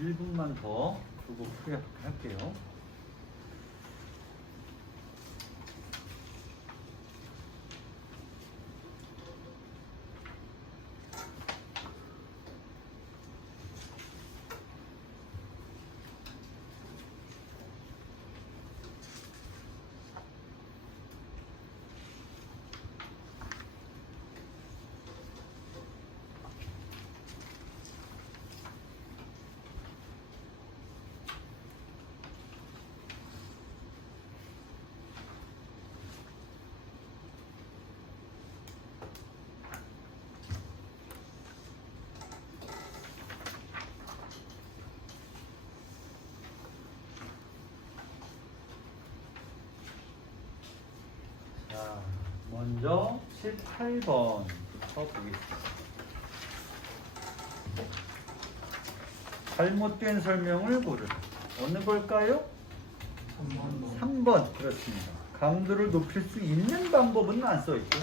1분만 더 두고 풀이할게요. 자, 먼저 18번부터 보겠습니다. 잘못된 설명을 고르라. 어느 걸까요? 3번. 그렇습니다. 감도를 높일 수 있는 방법은 안 써있고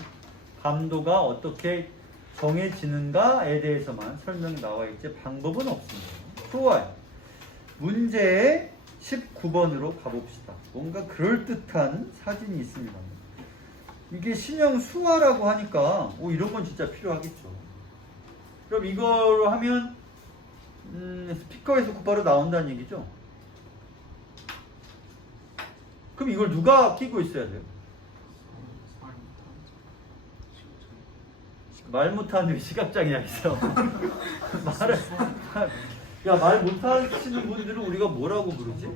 감도가 어떻게 정해지는가에 대해서만 설명이 나와있지 방법은 없습니다. 좋아요. 문제 19번으로 가봅시다. 뭔가 그럴듯한 사진이 있습니다. 이게 신형 수화라고 하니까 이런 건 진짜 필요하겠죠. 그럼 이거로 하면 스피커에서 곧바로 나온다는 얘기죠. 그럼 이걸 누가 끼고 있어야 돼요? 말 못하는 시각장애가 있어. 말 못하시는 분들은 우리가 뭐라고 부르지?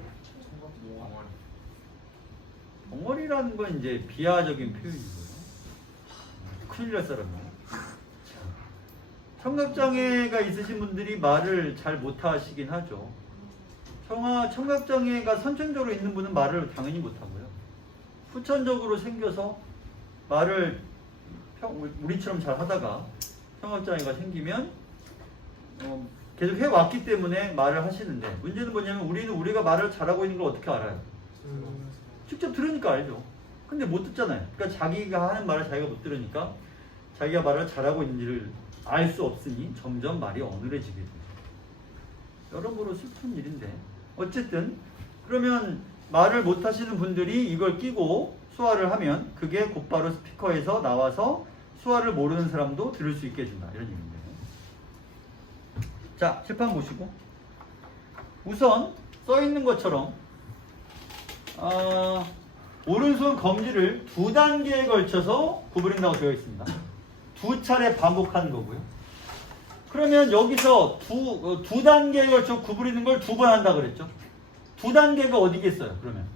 벙어리라는 건 이제 비하적인 표현이고요. 큰일 날 사람이에요. 청각장애가 있으신 분들이 말을 잘 못하시긴 하죠. 청각장애가 선천적으로 있는 분은 말을 당연히 못하고요. 후천적으로 생겨서 말을 우리처럼 잘 하다가 청각장애가 생기면 계속 해왔기 때문에 말을 하시는데 문제는 뭐냐면 우리가 말을 잘하고 있는 걸 어떻게 알아요? 직접 들으니까 알죠. 근데 못 듣잖아요. 그러니까 자기가 하는 말을 자기가 못 들으니까 자기가 말을 잘하고 있는지를 알 수 없으니 점점 말이 어눌해지게 됩니다. 여러모로 슬픈 일인데 어쨌든 그러면 말을 못 하시는 분들이 이걸 끼고 수화를 하면 그게 곧바로 스피커에서 나와서 수화를 모르는 사람도 들을 수 있게 해준다. 이런 얘기인데요. 자, 칠판 보시고 우선 써있는 것처럼 오른손 검지를 2단계에 걸쳐서 구부린다고 되어 있습니다. 2차례 반복하는 거고요. 그러면 여기서 두 단계에 걸쳐 구부리는 걸 2번 한다 그랬죠. 2단계가 어디겠어요? 그러면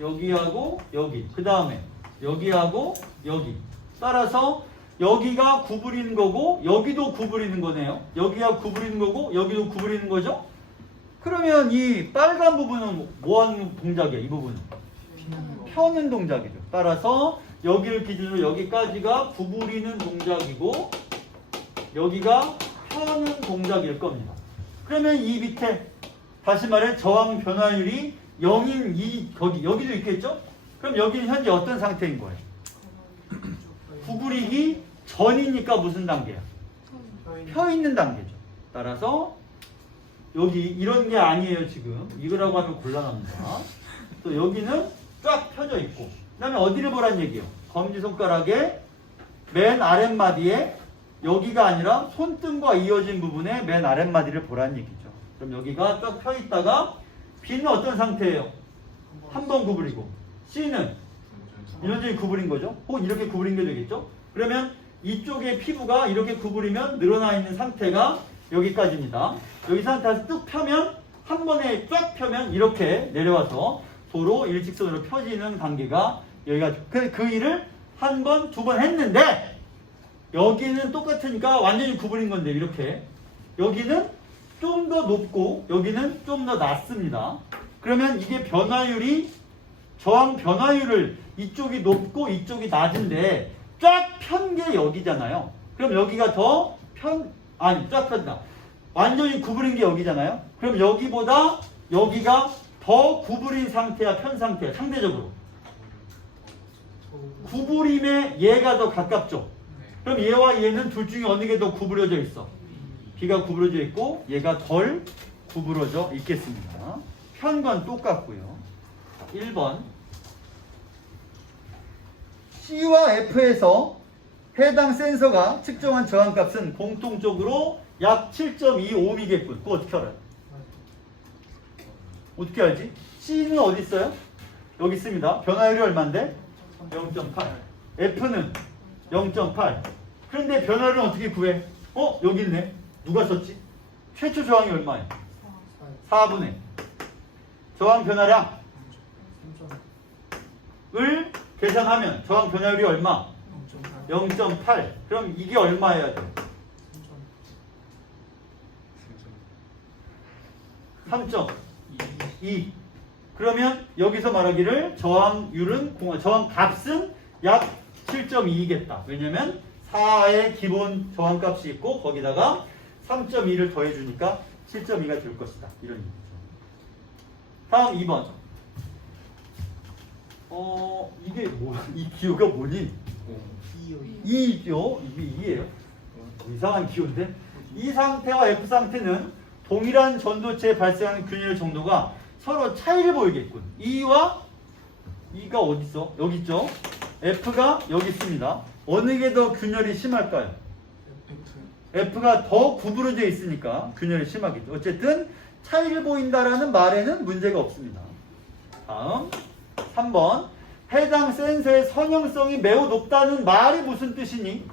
여기하고 여기, 그 다음에 여기하고 여기. 따라서 여기가 구부리는 거고 여기도 구부리는 거네요. 여기가 구부리는 거고 여기도 구부리는 거죠. 그러면 이 빨간 부분은 뭐 하는 동작이야? 이 부분은 펴는 동작이죠. 따라서 여기를 기준으로 여기까지가 구부리는 동작이고 여기가 펴는 동작일 겁니다. 그러면 이 밑에 다시 말해 저항 변화율이 0인 여기도 있겠죠? 그럼 여기는 현재 어떤 상태인 거예요? 구부리기 전이니까 무슨 단계야? 펴 있는 단계죠. 따라서 여기 이런 게 아니에요. 지금 이거라고 하면 곤란합니다. 또 여기는 쫙 펴져 있고 그 다음에 어디를 보란 얘기예요? 검지손가락의 맨 아랫마디에 여기가 아니라 손등과 이어진 부분에 맨 아랫마디를 보란 얘기죠. 그럼 여기가 쫙 펴 있다가 B는 어떤 상태예요? 한 번 구부리고 C는 이런 식으로 구부린 거죠. 혹은 이렇게 구부린 게 되겠죠. 그러면 이쪽의 피부가 이렇게 구부리면 늘어나 있는 상태가 여기까지입니다. 여기 상태에서 뚝 펴면 한 번에 쫙 펴면 이렇게 내려와서 도로 일직선으로 펴지는 단계가 여기가 그 일을 한 번, 2번 했는데 여기는 똑같으니까 완전히 구부린 건데 이렇게 여기는 좀 더 높고 여기는 좀 더 낮습니다. 그러면 이게 변화율이 저항 변화율을 이쪽이 높고 이쪽이 낮은데 쫙 편 게 여기잖아요. 그럼 여기가 더 쫙 편다. 완전히 구부린 게 여기잖아요. 그럼 여기보다 여기가 더 구부린 상태야, 편 상태야, 상대적으로. 구부림에 얘가 더 가깝죠. 그럼 얘와 얘는 둘 중에 어느 게 더 구부려져 있어? B가 구부러져 있고 얘가 덜 구부러져 있겠습니다. 편관 똑같고요. 1번 C와 F에서 해당 센서가 측정한 저항값은 공통적으로 약 7.25옴이겠군. 그거 어떻게 알아요? 어떻게 알지? C는 어디 있어요? 여기 있습니다. 변화율이 얼마인데? 0.8. F는 0.8. 그런데 변화율은 어떻게 구해? 여기 있네. 누가 썼지? 최초 저항이 얼마예요? 4분의 저항 변화량을 계산하면 저항 변화율이 얼마? 0.8. 그럼 이게 얼마여야 돼? 3.2. 그러면 여기서 말하기를 저항율은 저항 값은 약 7.2이겠다. 왜냐면 4의 기본 저항값이 있고 거기다가 3.2를 더해주니까 7.2가 될 것이다. 이런 얘기죠. 다음 2번. 이게 뭐야? 이 기호가 뭐니? 2죠? 이게 2예요? 이상한 기호인데? 이 상태와 F 상태는 동일한 전도체에 발생하는 균열 정도가 서로 차이를 보이겠군. E와 E가 어디 있어? 여기 있죠? F가 여기 있습니다. 어느 게 더 균열이 심할까요? F가 더 구부러져 있으니까 균열이 심하겠죠. 어쨌든 차이를 보인다라는 말에는 문제가 없습니다. 다음 3번. 해당 센서의 선형성이 매우 높다는 말이 무슨 뜻이니?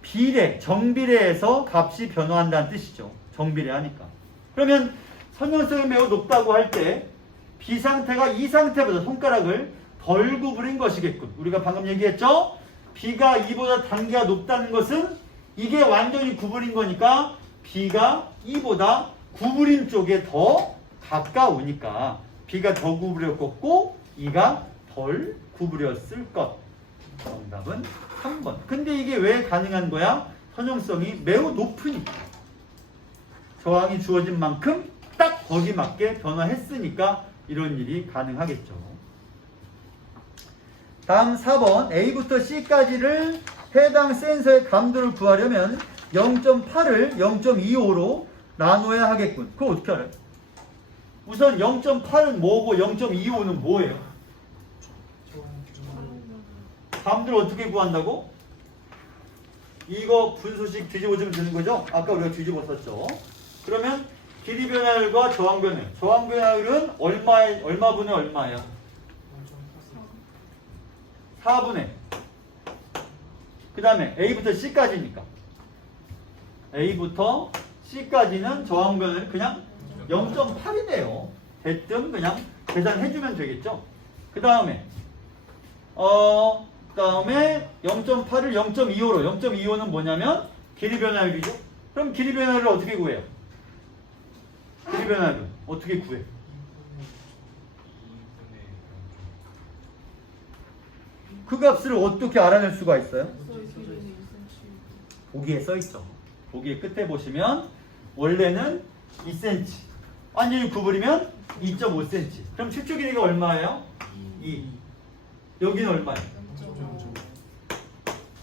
비례, 정비례에서 값이 변화한다는 뜻이죠. 정비례하니까. 그러면 선형성이 매우 높다고 할 때 B 상태가 이 상태보다 손가락을 덜 구부린 것이겠군. 우리가 방금 얘기했죠? B가 E보다 단계가 높다는 것은 이게 완전히 구부린 거니까 B가 E보다 구부린 쪽에 더 가까우니까 B가 더 구부렸고 E가 덜 구부렸을 것. 정답은 3번. 근데 이게 왜 가능한 거야? 선형성이 매우 높으니까. 저항이 주어진 만큼 딱 거기 맞게 변화했으니까 이런 일이 가능하겠죠. 다음 4번. A부터 C까지를 해당 센서의 감도를 구하려면 0.8을 0.25로 나눠야 하겠군. 그거 어떻게 알아요? 우선 0.8은 뭐고 0.25는 뭐예요? 감도를 어떻게 구한다고? 이거 분수식 뒤집어주면 되는 거죠? 아까 우리가 뒤집어 썼죠. 그러면 길이 변화율과 저항 변화율. 저항 변화율은 얼마분의 얼마예요? 4분의. 그 다음에 A부터 C까지니까. A부터 C까지는 저항 변화율 그냥 0.8이네요. 대뜸 그냥 계산해주면 되겠죠. 그 다음에 0.8을 0.25로. 0.25는 뭐냐면 길이 변화율이죠. 그럼 길이 변화율을 어떻게 구해요? 길이 변화율을 어떻게 구해? 그 값을 어떻게 알아낼 수가 있어요? 보기에 써있죠. 보기에 끝에 보시면 원래는 2cm. 완전히 구부리면 2.5cm. 그럼 최초 길이가 얼마예요? 2. 여기는 얼마예요?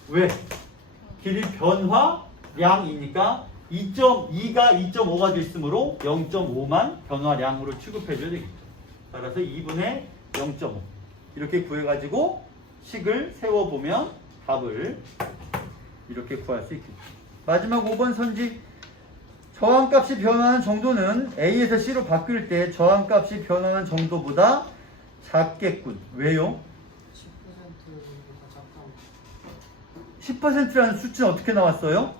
왜? 길이 변화량이니까 2.2가 2.5가 됐으므로 0.5만 변화량으로 취급해줘야 되겠죠. 따라서 2분의 0.5 이렇게 구해가지고 식을 세워보면 답을 이렇게 구할 수 있겠죠. 마지막 5번 선지. 저항값이 변화하는 정도는 A에서 C로 바뀔 때 저항값이 변화하는 정도보다 작겠군. 왜요? 10%라는 수치는 어떻게 나왔어요?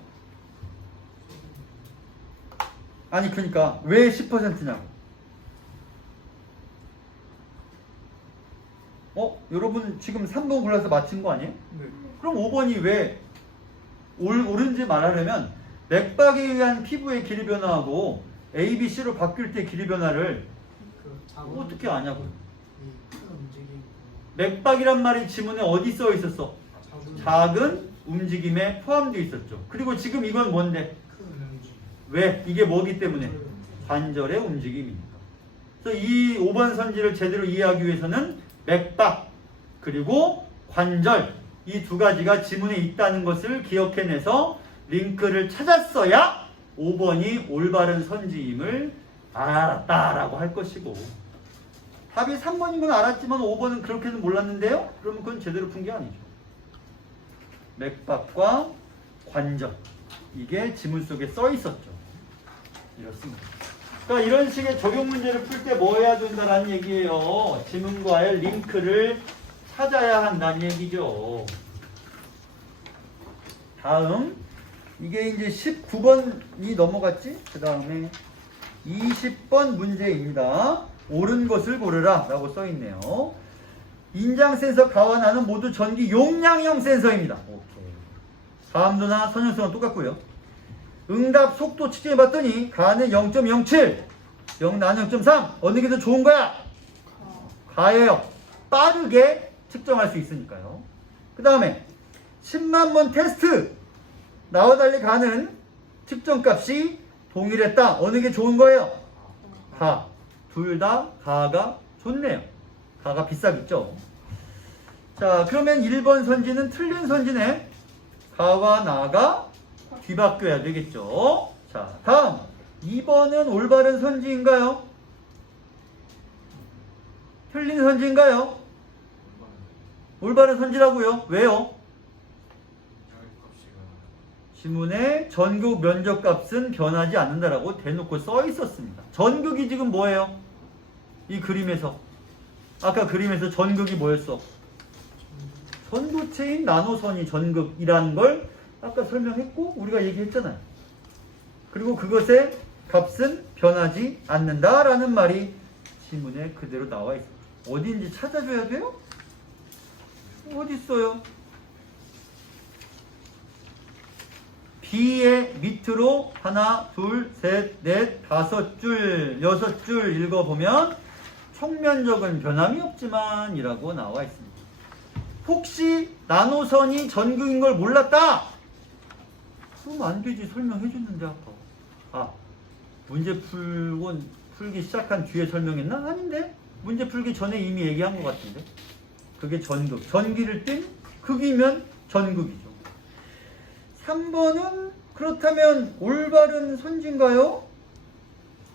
아니 그러니까 왜 10%냐고. 여러분 지금 3번 골라서 맞힌 거 아니에요? 네. 그럼 5번이 왜 옳은지 말하려면 맥박에 의한 피부의 길이 변화하고 A, B, C로 바뀔 때 길이 변화를 어떻게 아냐고요. 맥박이란 말이 지문에 어디 써 있었어? 작은 움직임에 포함되어 있었죠. 그리고 지금 이건 뭔데? 왜? 이게 뭐기 때문에? 관절의 움직임이니까. 그래서 이 5번 선지를 제대로 이해하기 위해서는 맥박 그리고 관절 이 두 가지가 지문에 있다는 것을 기억해내서 링크를 찾았어야 5번이 올바른 선지임을 알았다라고 할 것이고, 답이 3번인 건 알았지만 5번은 그렇게는 몰랐는데요? 그러면 그건 제대로 푼 게 아니죠. 맥박과 관절, 이게 지문 속에 써 있었죠. 이렇습니다. 그러니까 이런 식의 적용 문제를 풀 때 뭐 해야 된다는 얘기예요. 지문과의 링크를 찾아야 한다는 얘기죠. 다음, 이게 이제 19번이 넘어갔지? 그 다음에 20번 문제입니다. 옳은 것을 고르라 라고 써있네요. 인장 센서 가와 나는 모두 전기 용량형 센서입니다. 오케이. 가압도나 선형성은 똑같고요. 응답 속도 측정해봤더니 가는 0.07, 나는 0.3. 어느 게 더 좋은 거야? 가예요. 빠르게 측정할 수 있으니까요. 그 다음에 10만 번 테스트 나와 달리 가는 측정값이 동일했다. 어느 게 좋은 거예요? 가. 둘 다 가가 좋네요. 가가 비싸겠죠. 자, 그러면 1번 선지는 틀린 선지네. 가와 나가 뒤바뀌어야 되겠죠. 자, 다음 2번은 올바른 선지인가요? 틀린 선지인가요? 올바른 선지라고요. 왜요? 지문에 전극 면적값은 변하지 않는다라고 대놓고 써 있었습니다. 전극이 지금 뭐예요? 이 그림에서, 아까 그림에서 전극이 뭐였어? 전도체인 나노선이 전극이라는 걸 아까 설명했고 우리가 얘기했잖아요. 그리고 그것의 값은 변하지 않는다라는 말이 지문에 그대로 나와 있어요. 어디인지 찾아줘야 돼요? 어디 있어요? B의 밑으로 하나, 둘, 셋, 넷, 다섯 줄, 여섯 줄 읽어보면 총면적은 변함이 없지만 이라고 나와 있습니다. 혹시 나노선이 전극인 걸 몰랐다? 그럼 안 되지. 설명해 줬는데 아까. 아, 문제 풀기 시작한 뒤에 설명했나? 아닌데? 문제 풀기 전에 이미 얘기한 것 같은데. 그게 전극. 전기를 띤 극이면 전극이죠. 3번은 그렇다면 올바른 선지인가요?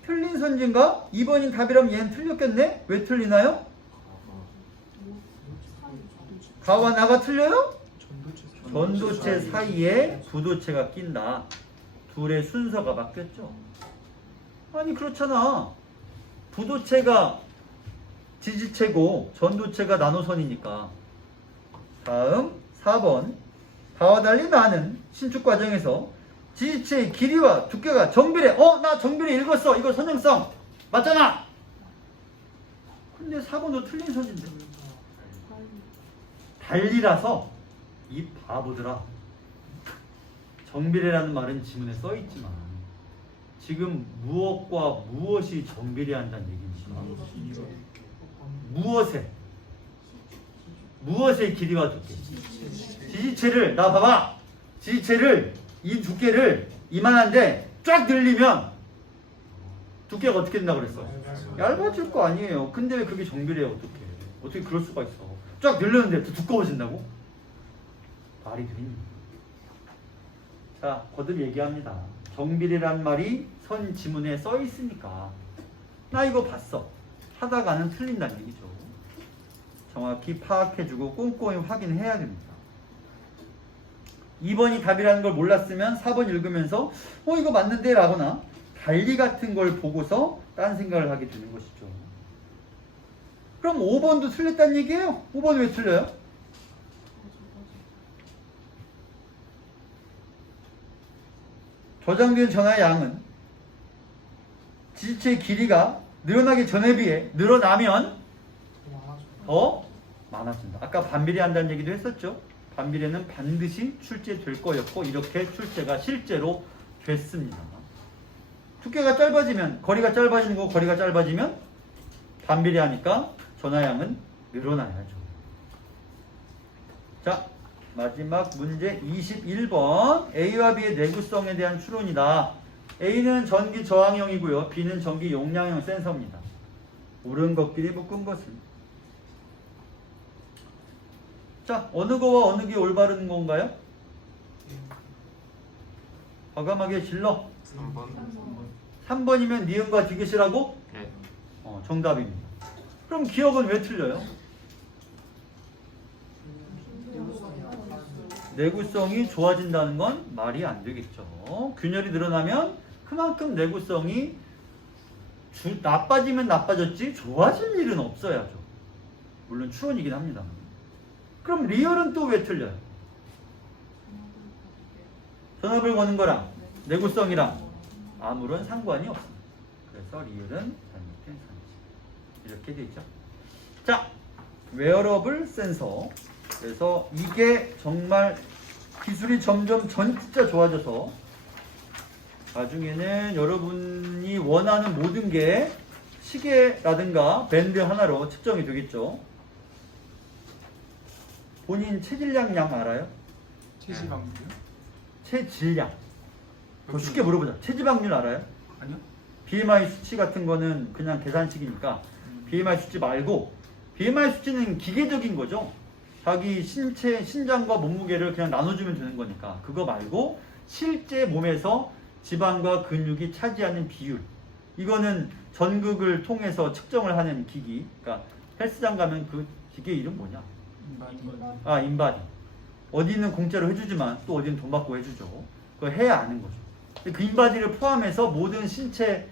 틀린 선지인가? 2번인 답이라면 얘는 틀렸겠네? 왜 틀리나요? 가와 나가 틀려요? 전도체 사이에 부도체가 낀다. 둘의 순서가 바뀌었죠. 아니 그렇잖아. 부도체가 지지체고 전도체가 나노선이니까. 다음 4번. 가와 달리 나는 신축 과정에서 지지체의 길이와 두께가 정비례. 나 정비례 읽었어. 이거 선형성 맞잖아. 근데 4번도 틀린 선지인데. 달리라서 이 바보들아. 정비례라는 말은 지문에 써있지만 지금 무엇과 무엇이 정비례한다는 얘기입니까? 무엇의 길이와 두께? 지지체를 나 봐봐. 지지체를 이 두께를 이만한데 쫙 늘리면 두께가 어떻게 된다고 그랬어? 얇아질 거 아니에요. 근데 왜 그게 정비례야? 어떻게 그럴 수가 있어? 쫙 늘렸는데 더 두꺼워진다고? 말이 되니? 자, 거들 얘기합니다. 정비례란 말이 선 지문에 써 있으니까 나 이거 봤어. 하다가는 틀린다는 얘기죠. 정확히 파악해주고 꼼꼼히 확인해야 됩니다. 2번이 답이라는 걸 몰랐으면 4번 읽으면서 이거 맞는데 라거나 달리 같은 걸 보고서 딴 생각을 하게 되는 것이죠. 그럼 5번도 틀렸다는 얘기예요? 5번 왜 틀려요? 저장된 전하의 양은 지지체의 길이가 늘어나기 전에 비해 늘어나면 더 많아진다. 아까 반비례한다는 얘기도 했었죠. 반비례는 반드시 출제될 거였고 이렇게 출제가 실제로 됐습니다. 두께가 짧아지면 거리가 짧아지는 거고 거리가 짧아지면 반비례하니까 전하양은 늘어나야죠. 자, 마지막 문제 21번. A와 B의 내구성에 대한 추론이다. A는 전기 저항형이고요. B는 전기 용량형 센서입니다. 옳은 것끼리 묶은 것은 자, 어느 거와 어느 게 올바른 건가요? 과감하게 질러. 3번. 3번이면 니은과 디귿이라고? 네. 정답입니다. 그럼 기억은 왜 틀려요? 내구성이 좋아진다는 건 말이 안 되겠죠. 균열이 늘어나면 그만큼 내구성이 나빠지면 나빠졌지 좋아질 일은 없어야죠. 물론 추론이긴 합니다. 그럼 리얼은 또 왜 틀려요? 전압을 거는 거랑 내구성이랑 아무런 상관이 없습니다. 그래서 리얼은 잘못된 상식. 이렇게 되죠. 자, 웨어러블 센서. 그래서 이게 정말 기술이 점점 진짜 좋아져서 나중에는 여러분이 원하는 모든 게 시계라든가 밴드 하나로 측정이 되겠죠. 본인 체질량 알아요? 체지방률? 체질량. 더 쉽게 물어보자. 체지방률 알아요? 아니요. BMI 수치 같은 거는 그냥 계산식이니까 BMI 수치 말고, BMI 수치는 기계적인 거죠. 자기 신체, 신장과 몸무게를 그냥 나눠주면 되는 거니까. 그거 말고 실제 몸에서 지방과 근육이 차지하는 비율. 이거는 전극을 통해서 측정을 하는 기기. 그러니까 헬스장 가면 그 기계 이름 뭐냐? 아, 인바디. 어디는 공짜로 해주지만 또 어디는 돈 받고 해주죠. 그거 해야 아는 거죠. 그 인바디를 포함해서 모든 신체의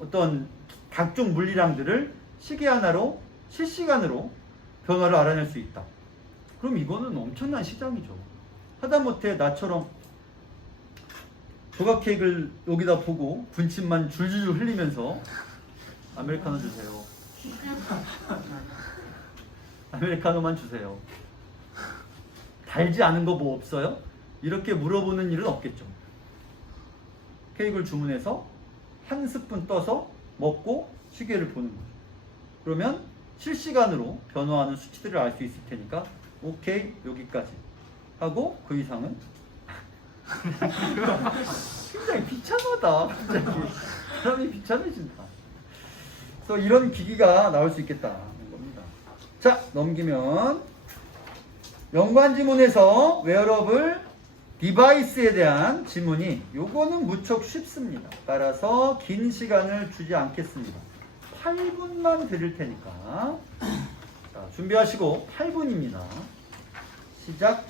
어떤 각종 물리량들을 시계 하나로 실시간으로 변화를 알아낼 수 있다. 그럼 이거는 엄청난 시장이죠. 하다못해 나처럼 조각 케이크를 여기다 보고 군침만 줄줄줄 흘리면서 아메리카노 주세요. 아메리카노만 주세요. 달지 않은 거 뭐 없어요? 이렇게 물어보는 일은 없겠죠. 케이크를 주문해서 한 스푼 떠서 먹고 시계를 보는 거죠. 그러면 실시간으로 변화하는 수치들을 알 수 있을 테니까 오케이 여기까지 하고 그 이상은 굉장히 비참하다. 갑자기 사람이 비참해진다. 그래서 이런 기기가 나올 수 있겠다는 겁니다. 자, 넘기면 연관 지문에서 웨어러블 디바이스에 대한 지문이 요거는 무척 쉽습니다. 따라서 긴 시간을 주지 않겠습니다. 8분만 드릴 테니까. 자, 준비하시고 8분입니다. 시작.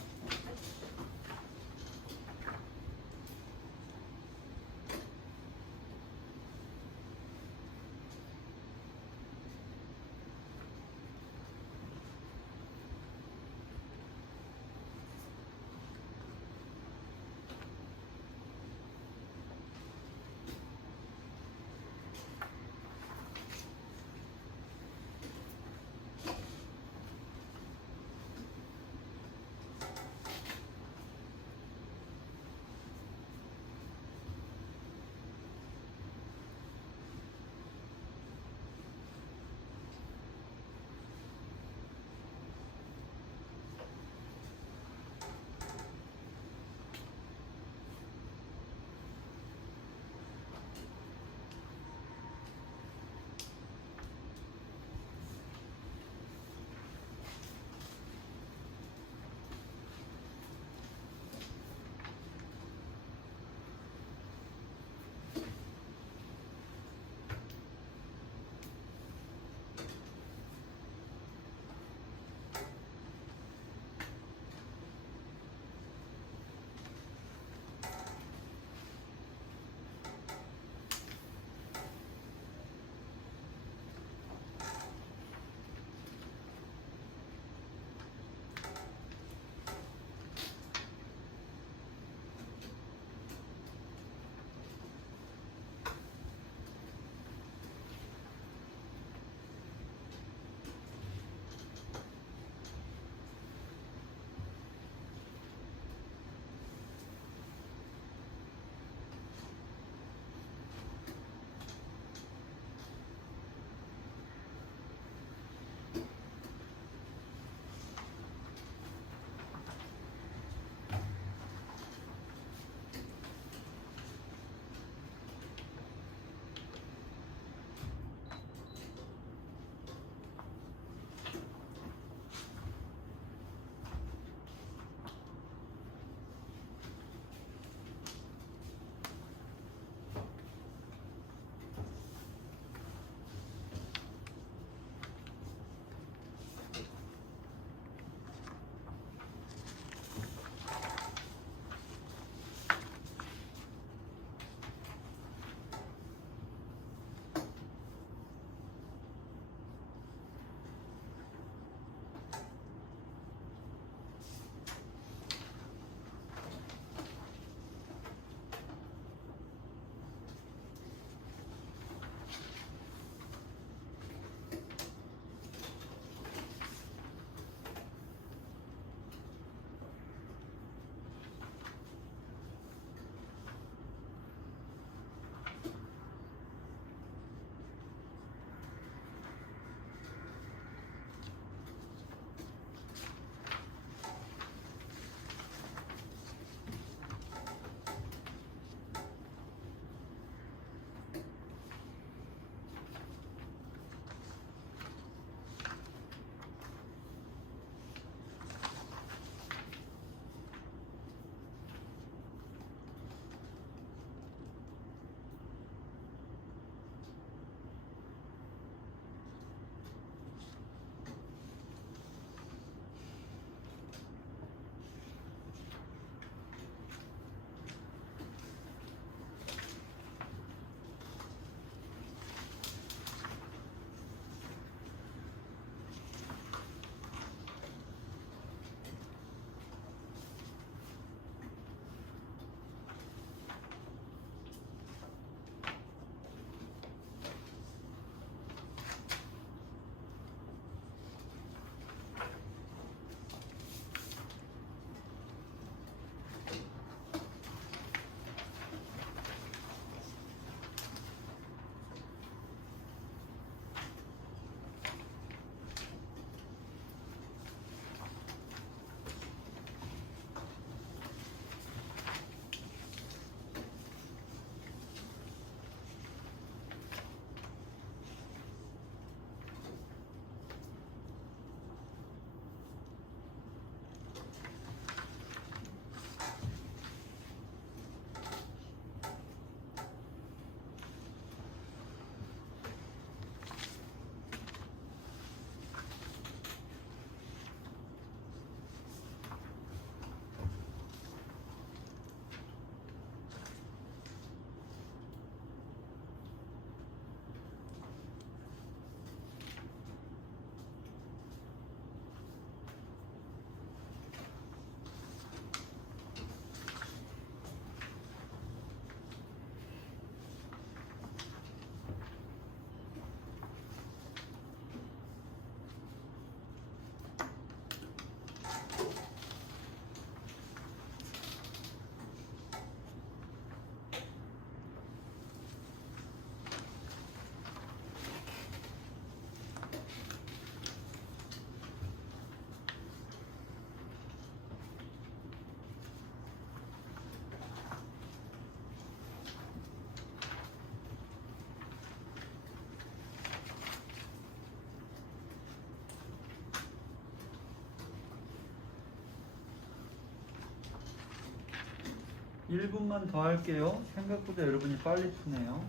1분만 더 할게요. 생각보다 여러분이 빨리 푸네요.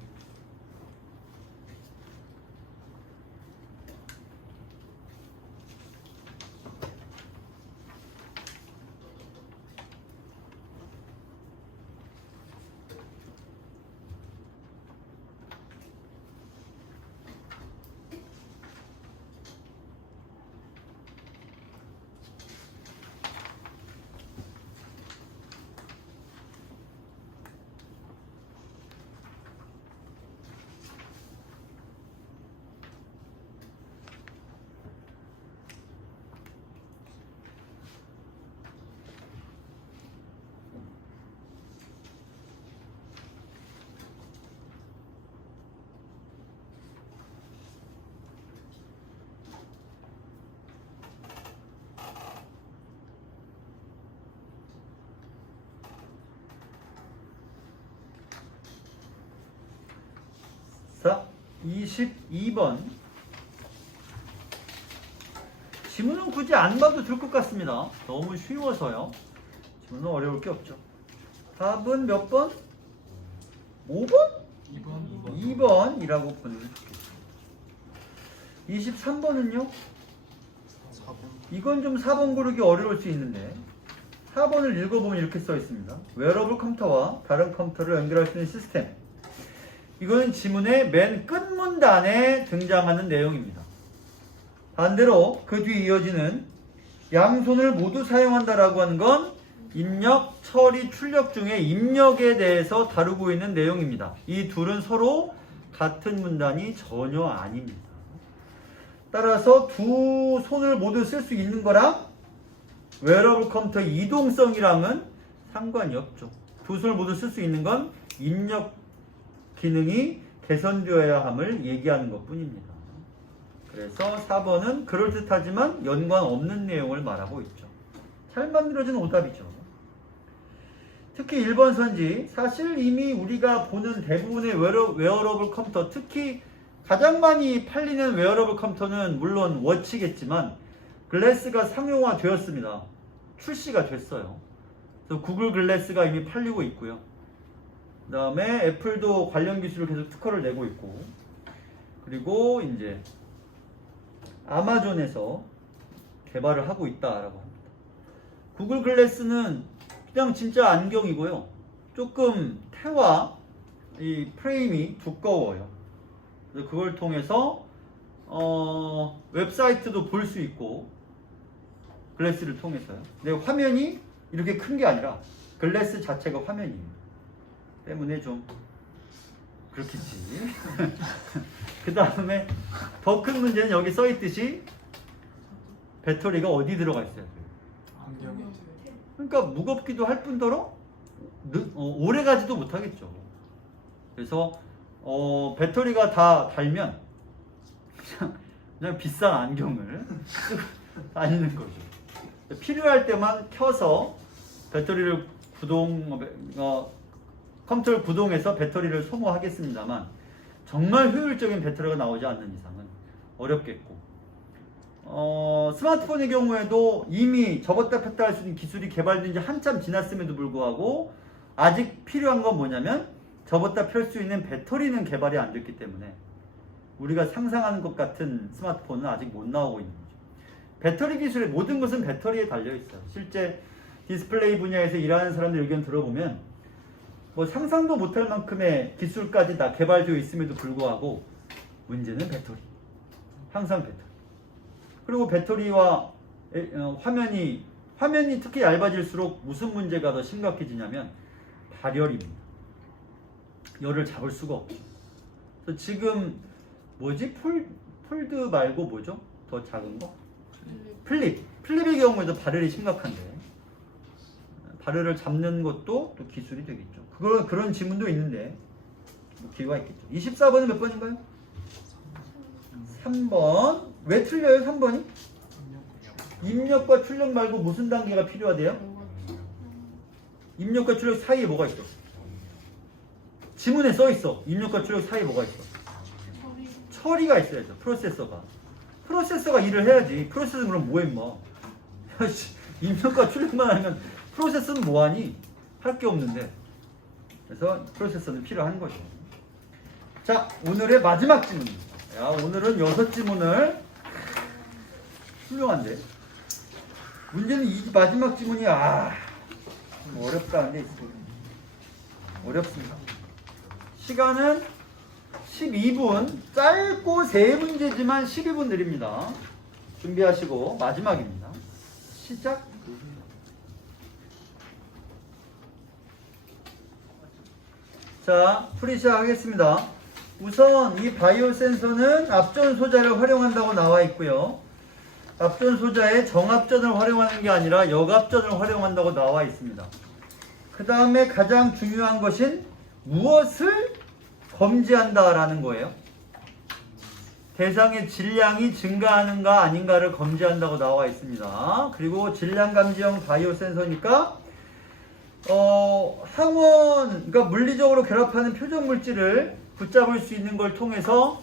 자, 22번. 지문은 굳이 안 봐도 될 것 같습니다. 너무 쉬워서요. 지문은 어려울 게 없죠. 답은 몇 번? 5번? 2번이라고 보내면 좋겠습니다. 23번은요? 4번. 이건 좀 4번 고르기 어려울 수 있는데 4번을 읽어보면 이렇게 써 있습니다. 웨어러블 컴퓨터와 다른 컴퓨터를 연결할 수 있는 시스템. 이거는 지문의 맨 끝 문단에 등장하는 내용입니다. 반대로 그 뒤에 이어지는 양손을 모두 사용한다라고 하는 건 입력, 처리, 출력 중에 입력에 대해서 다루고 있는 내용입니다. 이 둘은 서로 같은 문단이 전혀 아닙니다. 따라서 두 손을 모두 쓸 수 있는 거랑 웨어러블 컴퓨터 이동성이랑은 상관이 없죠. 두 손을 모두 쓸 수 있는 건 입력 기능이 개선되어야 함을 얘기하는 것 뿐입니다. 그래서 4번은 그럴듯하지만 연관 없는 내용을 말하고 있죠. 잘 만들어진 오답이죠. 특히 1번 선지, 사실 이미 우리가 보는 대부분의 웨어러블 컴퓨터, 특히 가장 많이 팔리는 웨어러블 컴퓨터는 물론 워치겠지만 글래스가 상용화 되었습니다. 출시가 됐어요. 그래서 구글 글래스가 이미 팔리고 있고요. 그 다음에 애플도 관련 기술을 계속 특허를 내고 있고, 그리고 이제 아마존에서 개발을 하고 있다라고 합니다. 구글 글래스는 그냥 진짜 안경이고요. 조금 태와 이 프레임이 두꺼워요. 그래서 그걸 통해서 웹사이트도 볼 수 있고, 글래스를 통해서요. 근데 화면이 이렇게 큰 게 아니라 글래스 자체가 화면이에요. 때문에 좀 그렇겠지. 그 다음에 더 큰 문제는 여기 써 있듯이 배터리가 어디 들어가 있어요? 안경에. 그러니까 무겁기도 할 뿐더러 오래 가지도 못하겠죠. 그래서 배터리가 다 달면 그냥 비싼 안경을 쓰고 다니는 거죠. 필요할 때만 켜서 배터리를 컴퓨터를 구동해서 배터리를 소모하겠습니다만 정말 효율적인 배터리가 나오지 않는 이상은 어렵겠고, 스마트폰의 경우에도 이미 접었다 폈다 할 수 있는 기술이 개발된 지 한참 지났음에도 불구하고 아직 필요한 건 뭐냐면 접었다 펼 수 있는 배터리는 개발이 안 됐기 때문에 우리가 상상하는 것 같은 스마트폰은 아직 못 나오고 있는 거죠. 배터리 기술의 모든 것은 배터리에 달려 있어요. 실제 디스플레이 분야에서 일하는 사람들 의견 들어보면 뭐 상상도 못할 만큼의 기술까지 다 개발되어 있음에도 불구하고 문제는 배터리. 항상 배터리. 그리고 배터리와 화면이 특히 얇아질수록 무슨 문제가 더 심각해지냐면 발열입니다. 열을 잡을 수가 없죠. 그래서 지금 폴드 말고 뭐죠? 더 작은 거? 플립의 경우에도 발열이 심각한데 발열을 잡는 것도 또 기술이 되겠죠. 그런 지문도 있는데 뭐 기회가 있겠죠. 24번은 몇 번인가요? 3번. 왜 틀려요? 3번이? 입력과 출력 말고 무슨 단계가 필요하대요? 입력과 출력 사이에 뭐가 있어? 지문에 써 있어. 입력과 출력 사이에 뭐가 있어? 처리가 있어야죠. 프로세서가 일을 해야지. 프로세서는 그럼 뭐해 임마? 입력과 출력만 하면 프로세서는 뭐하니? 할 게 없는데. 그래서 프로세서는 필요한 거죠. 자, 오늘의 마지막 지문입니다. 야, 오늘은 6지문을 훌륭한데 문제는 이 마지막 지문이 좀 어렵다 한데 어렵습니다. 시간은 12분, 짧고 3문제지만 12분 드립니다. 준비하시고 마지막입니다. 시작. 자, 풀이 시작하겠습니다. 우선 이 바이오 센서는 앞전 소자를 활용한다고 나와 있고요. 앞전 소자에 정합전을 활용하는 게 아니라 역합전을 활용한다고 나와 있습니다. 그 다음에 가장 중요한 것은 무엇을 검지한다라는 거예요. 대상의 질량이 증가하는가 아닌가를 검지한다고 나와 있습니다. 그리고 질량 감지형 바이오 센서니까 그러니까 물리적으로 결합하는 표적 물질을 붙잡을 수 있는 걸 통해서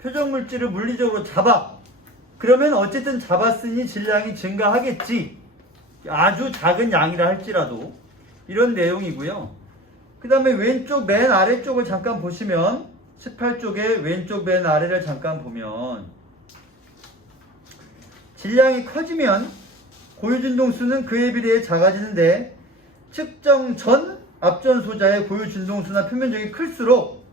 표적 물질을 물리적으로 잡아. 그러면 어쨌든 잡았으니 질량이 증가하겠지. 아주 작은 양이라 할지라도 이런 내용이고요. 그 다음에 왼쪽 맨 아래쪽을 잠깐 보시면 18쪽의 왼쪽 맨 아래를 잠깐 보면 질량이 커지면 고유진동수는 그에 비례해 작아지는데 측정 전 앞전 소자의 고유진동수나 표면적이 클수록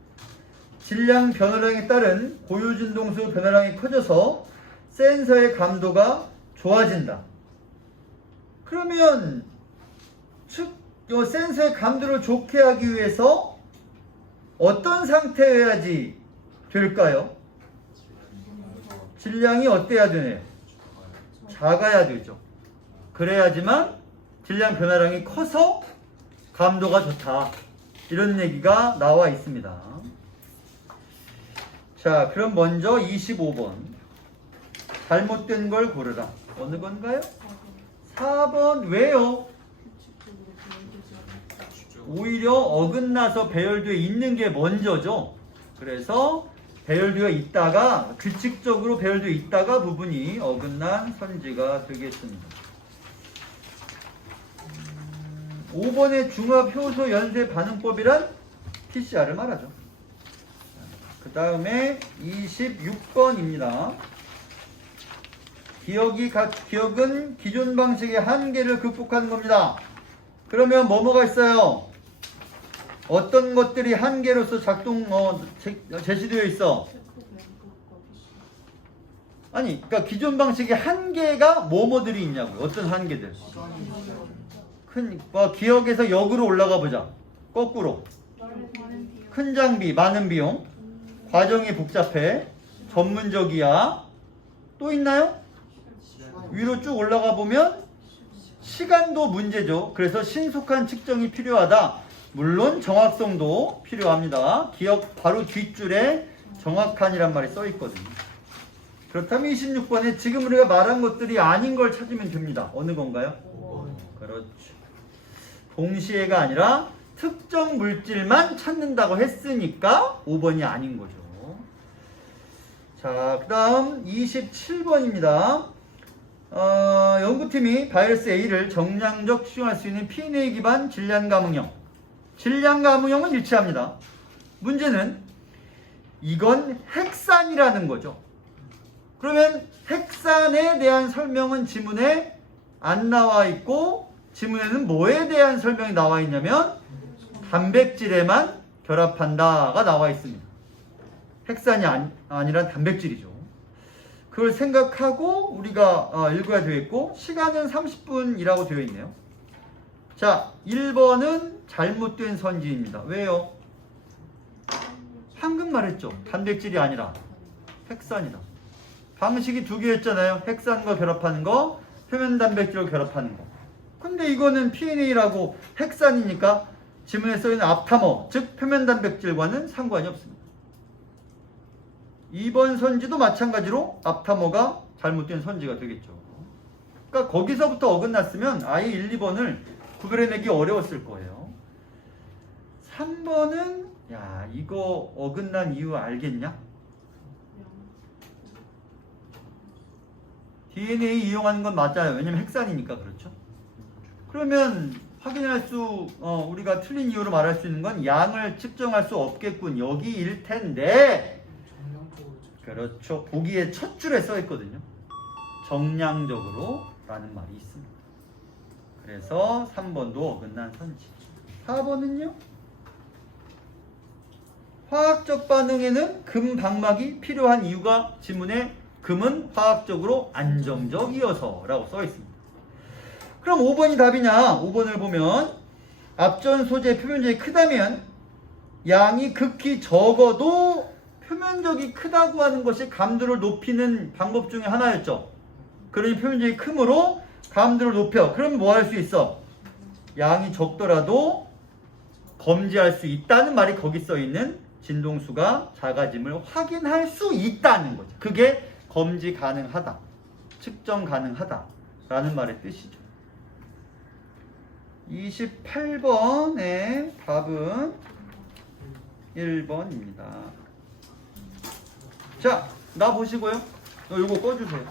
질량 변화량에 따른 고유진동수 변화량이 커져서 센서의 감도가 좋아진다. 그러면 센서의 감도를 좋게 하기 위해서 어떤 상태여야지 될까요? 질량이 어때야 되나요? 작아야 되죠. 그래야지만 질량 변화량이 커서 감도가 좋다. 이런 얘기가 나와 있습니다. 자, 그럼 먼저 25번. 잘못된 걸 고르라. 어느 건가요? 4번. 왜요? 오히려 어긋나서 배열되어 있는 게 먼저죠. 그래서 배열되어 있다가 규칙적으로 배열되어 있다가 부분이 어긋난 선지가 되겠습니다. 5번의 중합 효소 연쇄 반응법이란 PCR을 말하죠. 그 다음에 26번입니다. 기억은 기존 방식의 한계를 극복하는 겁니다. 그러면 뭐가 있어요? 어떤 것들이 한계로서 제시되어 있어? 아니, 그러니까 기존 방식의 한계가 뭐들이 있냐고요? 어떤 한계들? 기억에서 역으로 올라가 보자. 거꾸로. 큰 장비, 많은 비용. 과정이 복잡해. 전문적이야. 또 있나요? 위로 쭉 올라가 보면 시간도 문제죠. 그래서 신속한 측정이 필요하다. 물론 정확성도 필요합니다. 기억 바로 뒷줄에 정확한이란 말이 써 있거든요. 그렇다면 26번에 지금 우리가 말한 것들이 아닌 걸 찾으면 됩니다. 어느 건가요? 5번. 그렇죠. 동시에가 아니라 특정 물질만 찾는다고 했으니까 5번이 아닌 거죠. 자, 그 다음 27번입니다. 연구팀이 바이러스 A를 정량적 추정할 수 있는 PNA 기반 질량 감응형. 질량 감응형은 일치합니다. 문제는 이건 핵산이라는 거죠. 그러면 핵산에 대한 설명은 지문에 안 나와 있고 지문에는 뭐에 대한 설명이 나와 있냐면 단백질에만 결합한다가 나와 있습니다. 핵산이 아니란 단백질이죠. 그걸 생각하고 우리가 읽어야 되겠고 시간은 30분이라고 되어 있네요. 자, 1번은 잘못된 선지입니다. 왜요? 방금 말했죠. 단백질이 아니라 핵산이다. 방식이 두 개였잖아요. 핵산과 결합하는 거, 표면 단백질과 결합하는 거. 근데 이거는 PNA라고 핵산이니까 지문에 써있는 앞타머, 즉 표면 단백질과는 상관이 없습니다. 2번 선지도 마찬가지로 앞타머가 잘못된 선지가 되겠죠. 그러니까 거기서부터 어긋났으면 아예 1, 2번을 구별해내기 어려웠을 거예요. 3번은 야, 이거 어긋난 이유 알겠냐? DNA 이용하는 건 맞아요. 왜냐면 핵산이니까 그렇죠. 그러면 확인할 수, 우리가 틀린 이유로 말할 수 있는 건 양을 측정할 수 없겠군. 여기일 텐데, 정량적으로 그렇죠. 보기에 첫 줄에 써 있거든요. 정량적으로 라는 말이 있습니다. 그래서 3번도 어긋난 선지. 4번은요? 화학적 반응에는 금 방막이 필요한 이유가 지문에 금은 화학적으로 안정적이어서 라고 써 있습니다. 그럼 5번이 답이냐? 5번을 보면 앞전 소재 표면적이 크다면 양이 극히 적어도 표면적이 크다고 하는 것이 감도를 높이는 방법 중에 하나였죠. 그러니 표면적이 크므로 감도를 높여. 그럼 뭐 할 수 있어? 양이 적더라도 검지할 수 있다는 말이 거기 써 있는 진동수가 작아짐을 확인할 수 있다는 거죠. 그게 검지 가능하다, 측정 가능하다 라는 말의 뜻이죠. 28번의 답은 1번입니다. 자, 나 보시고요. 이거 꺼주세요.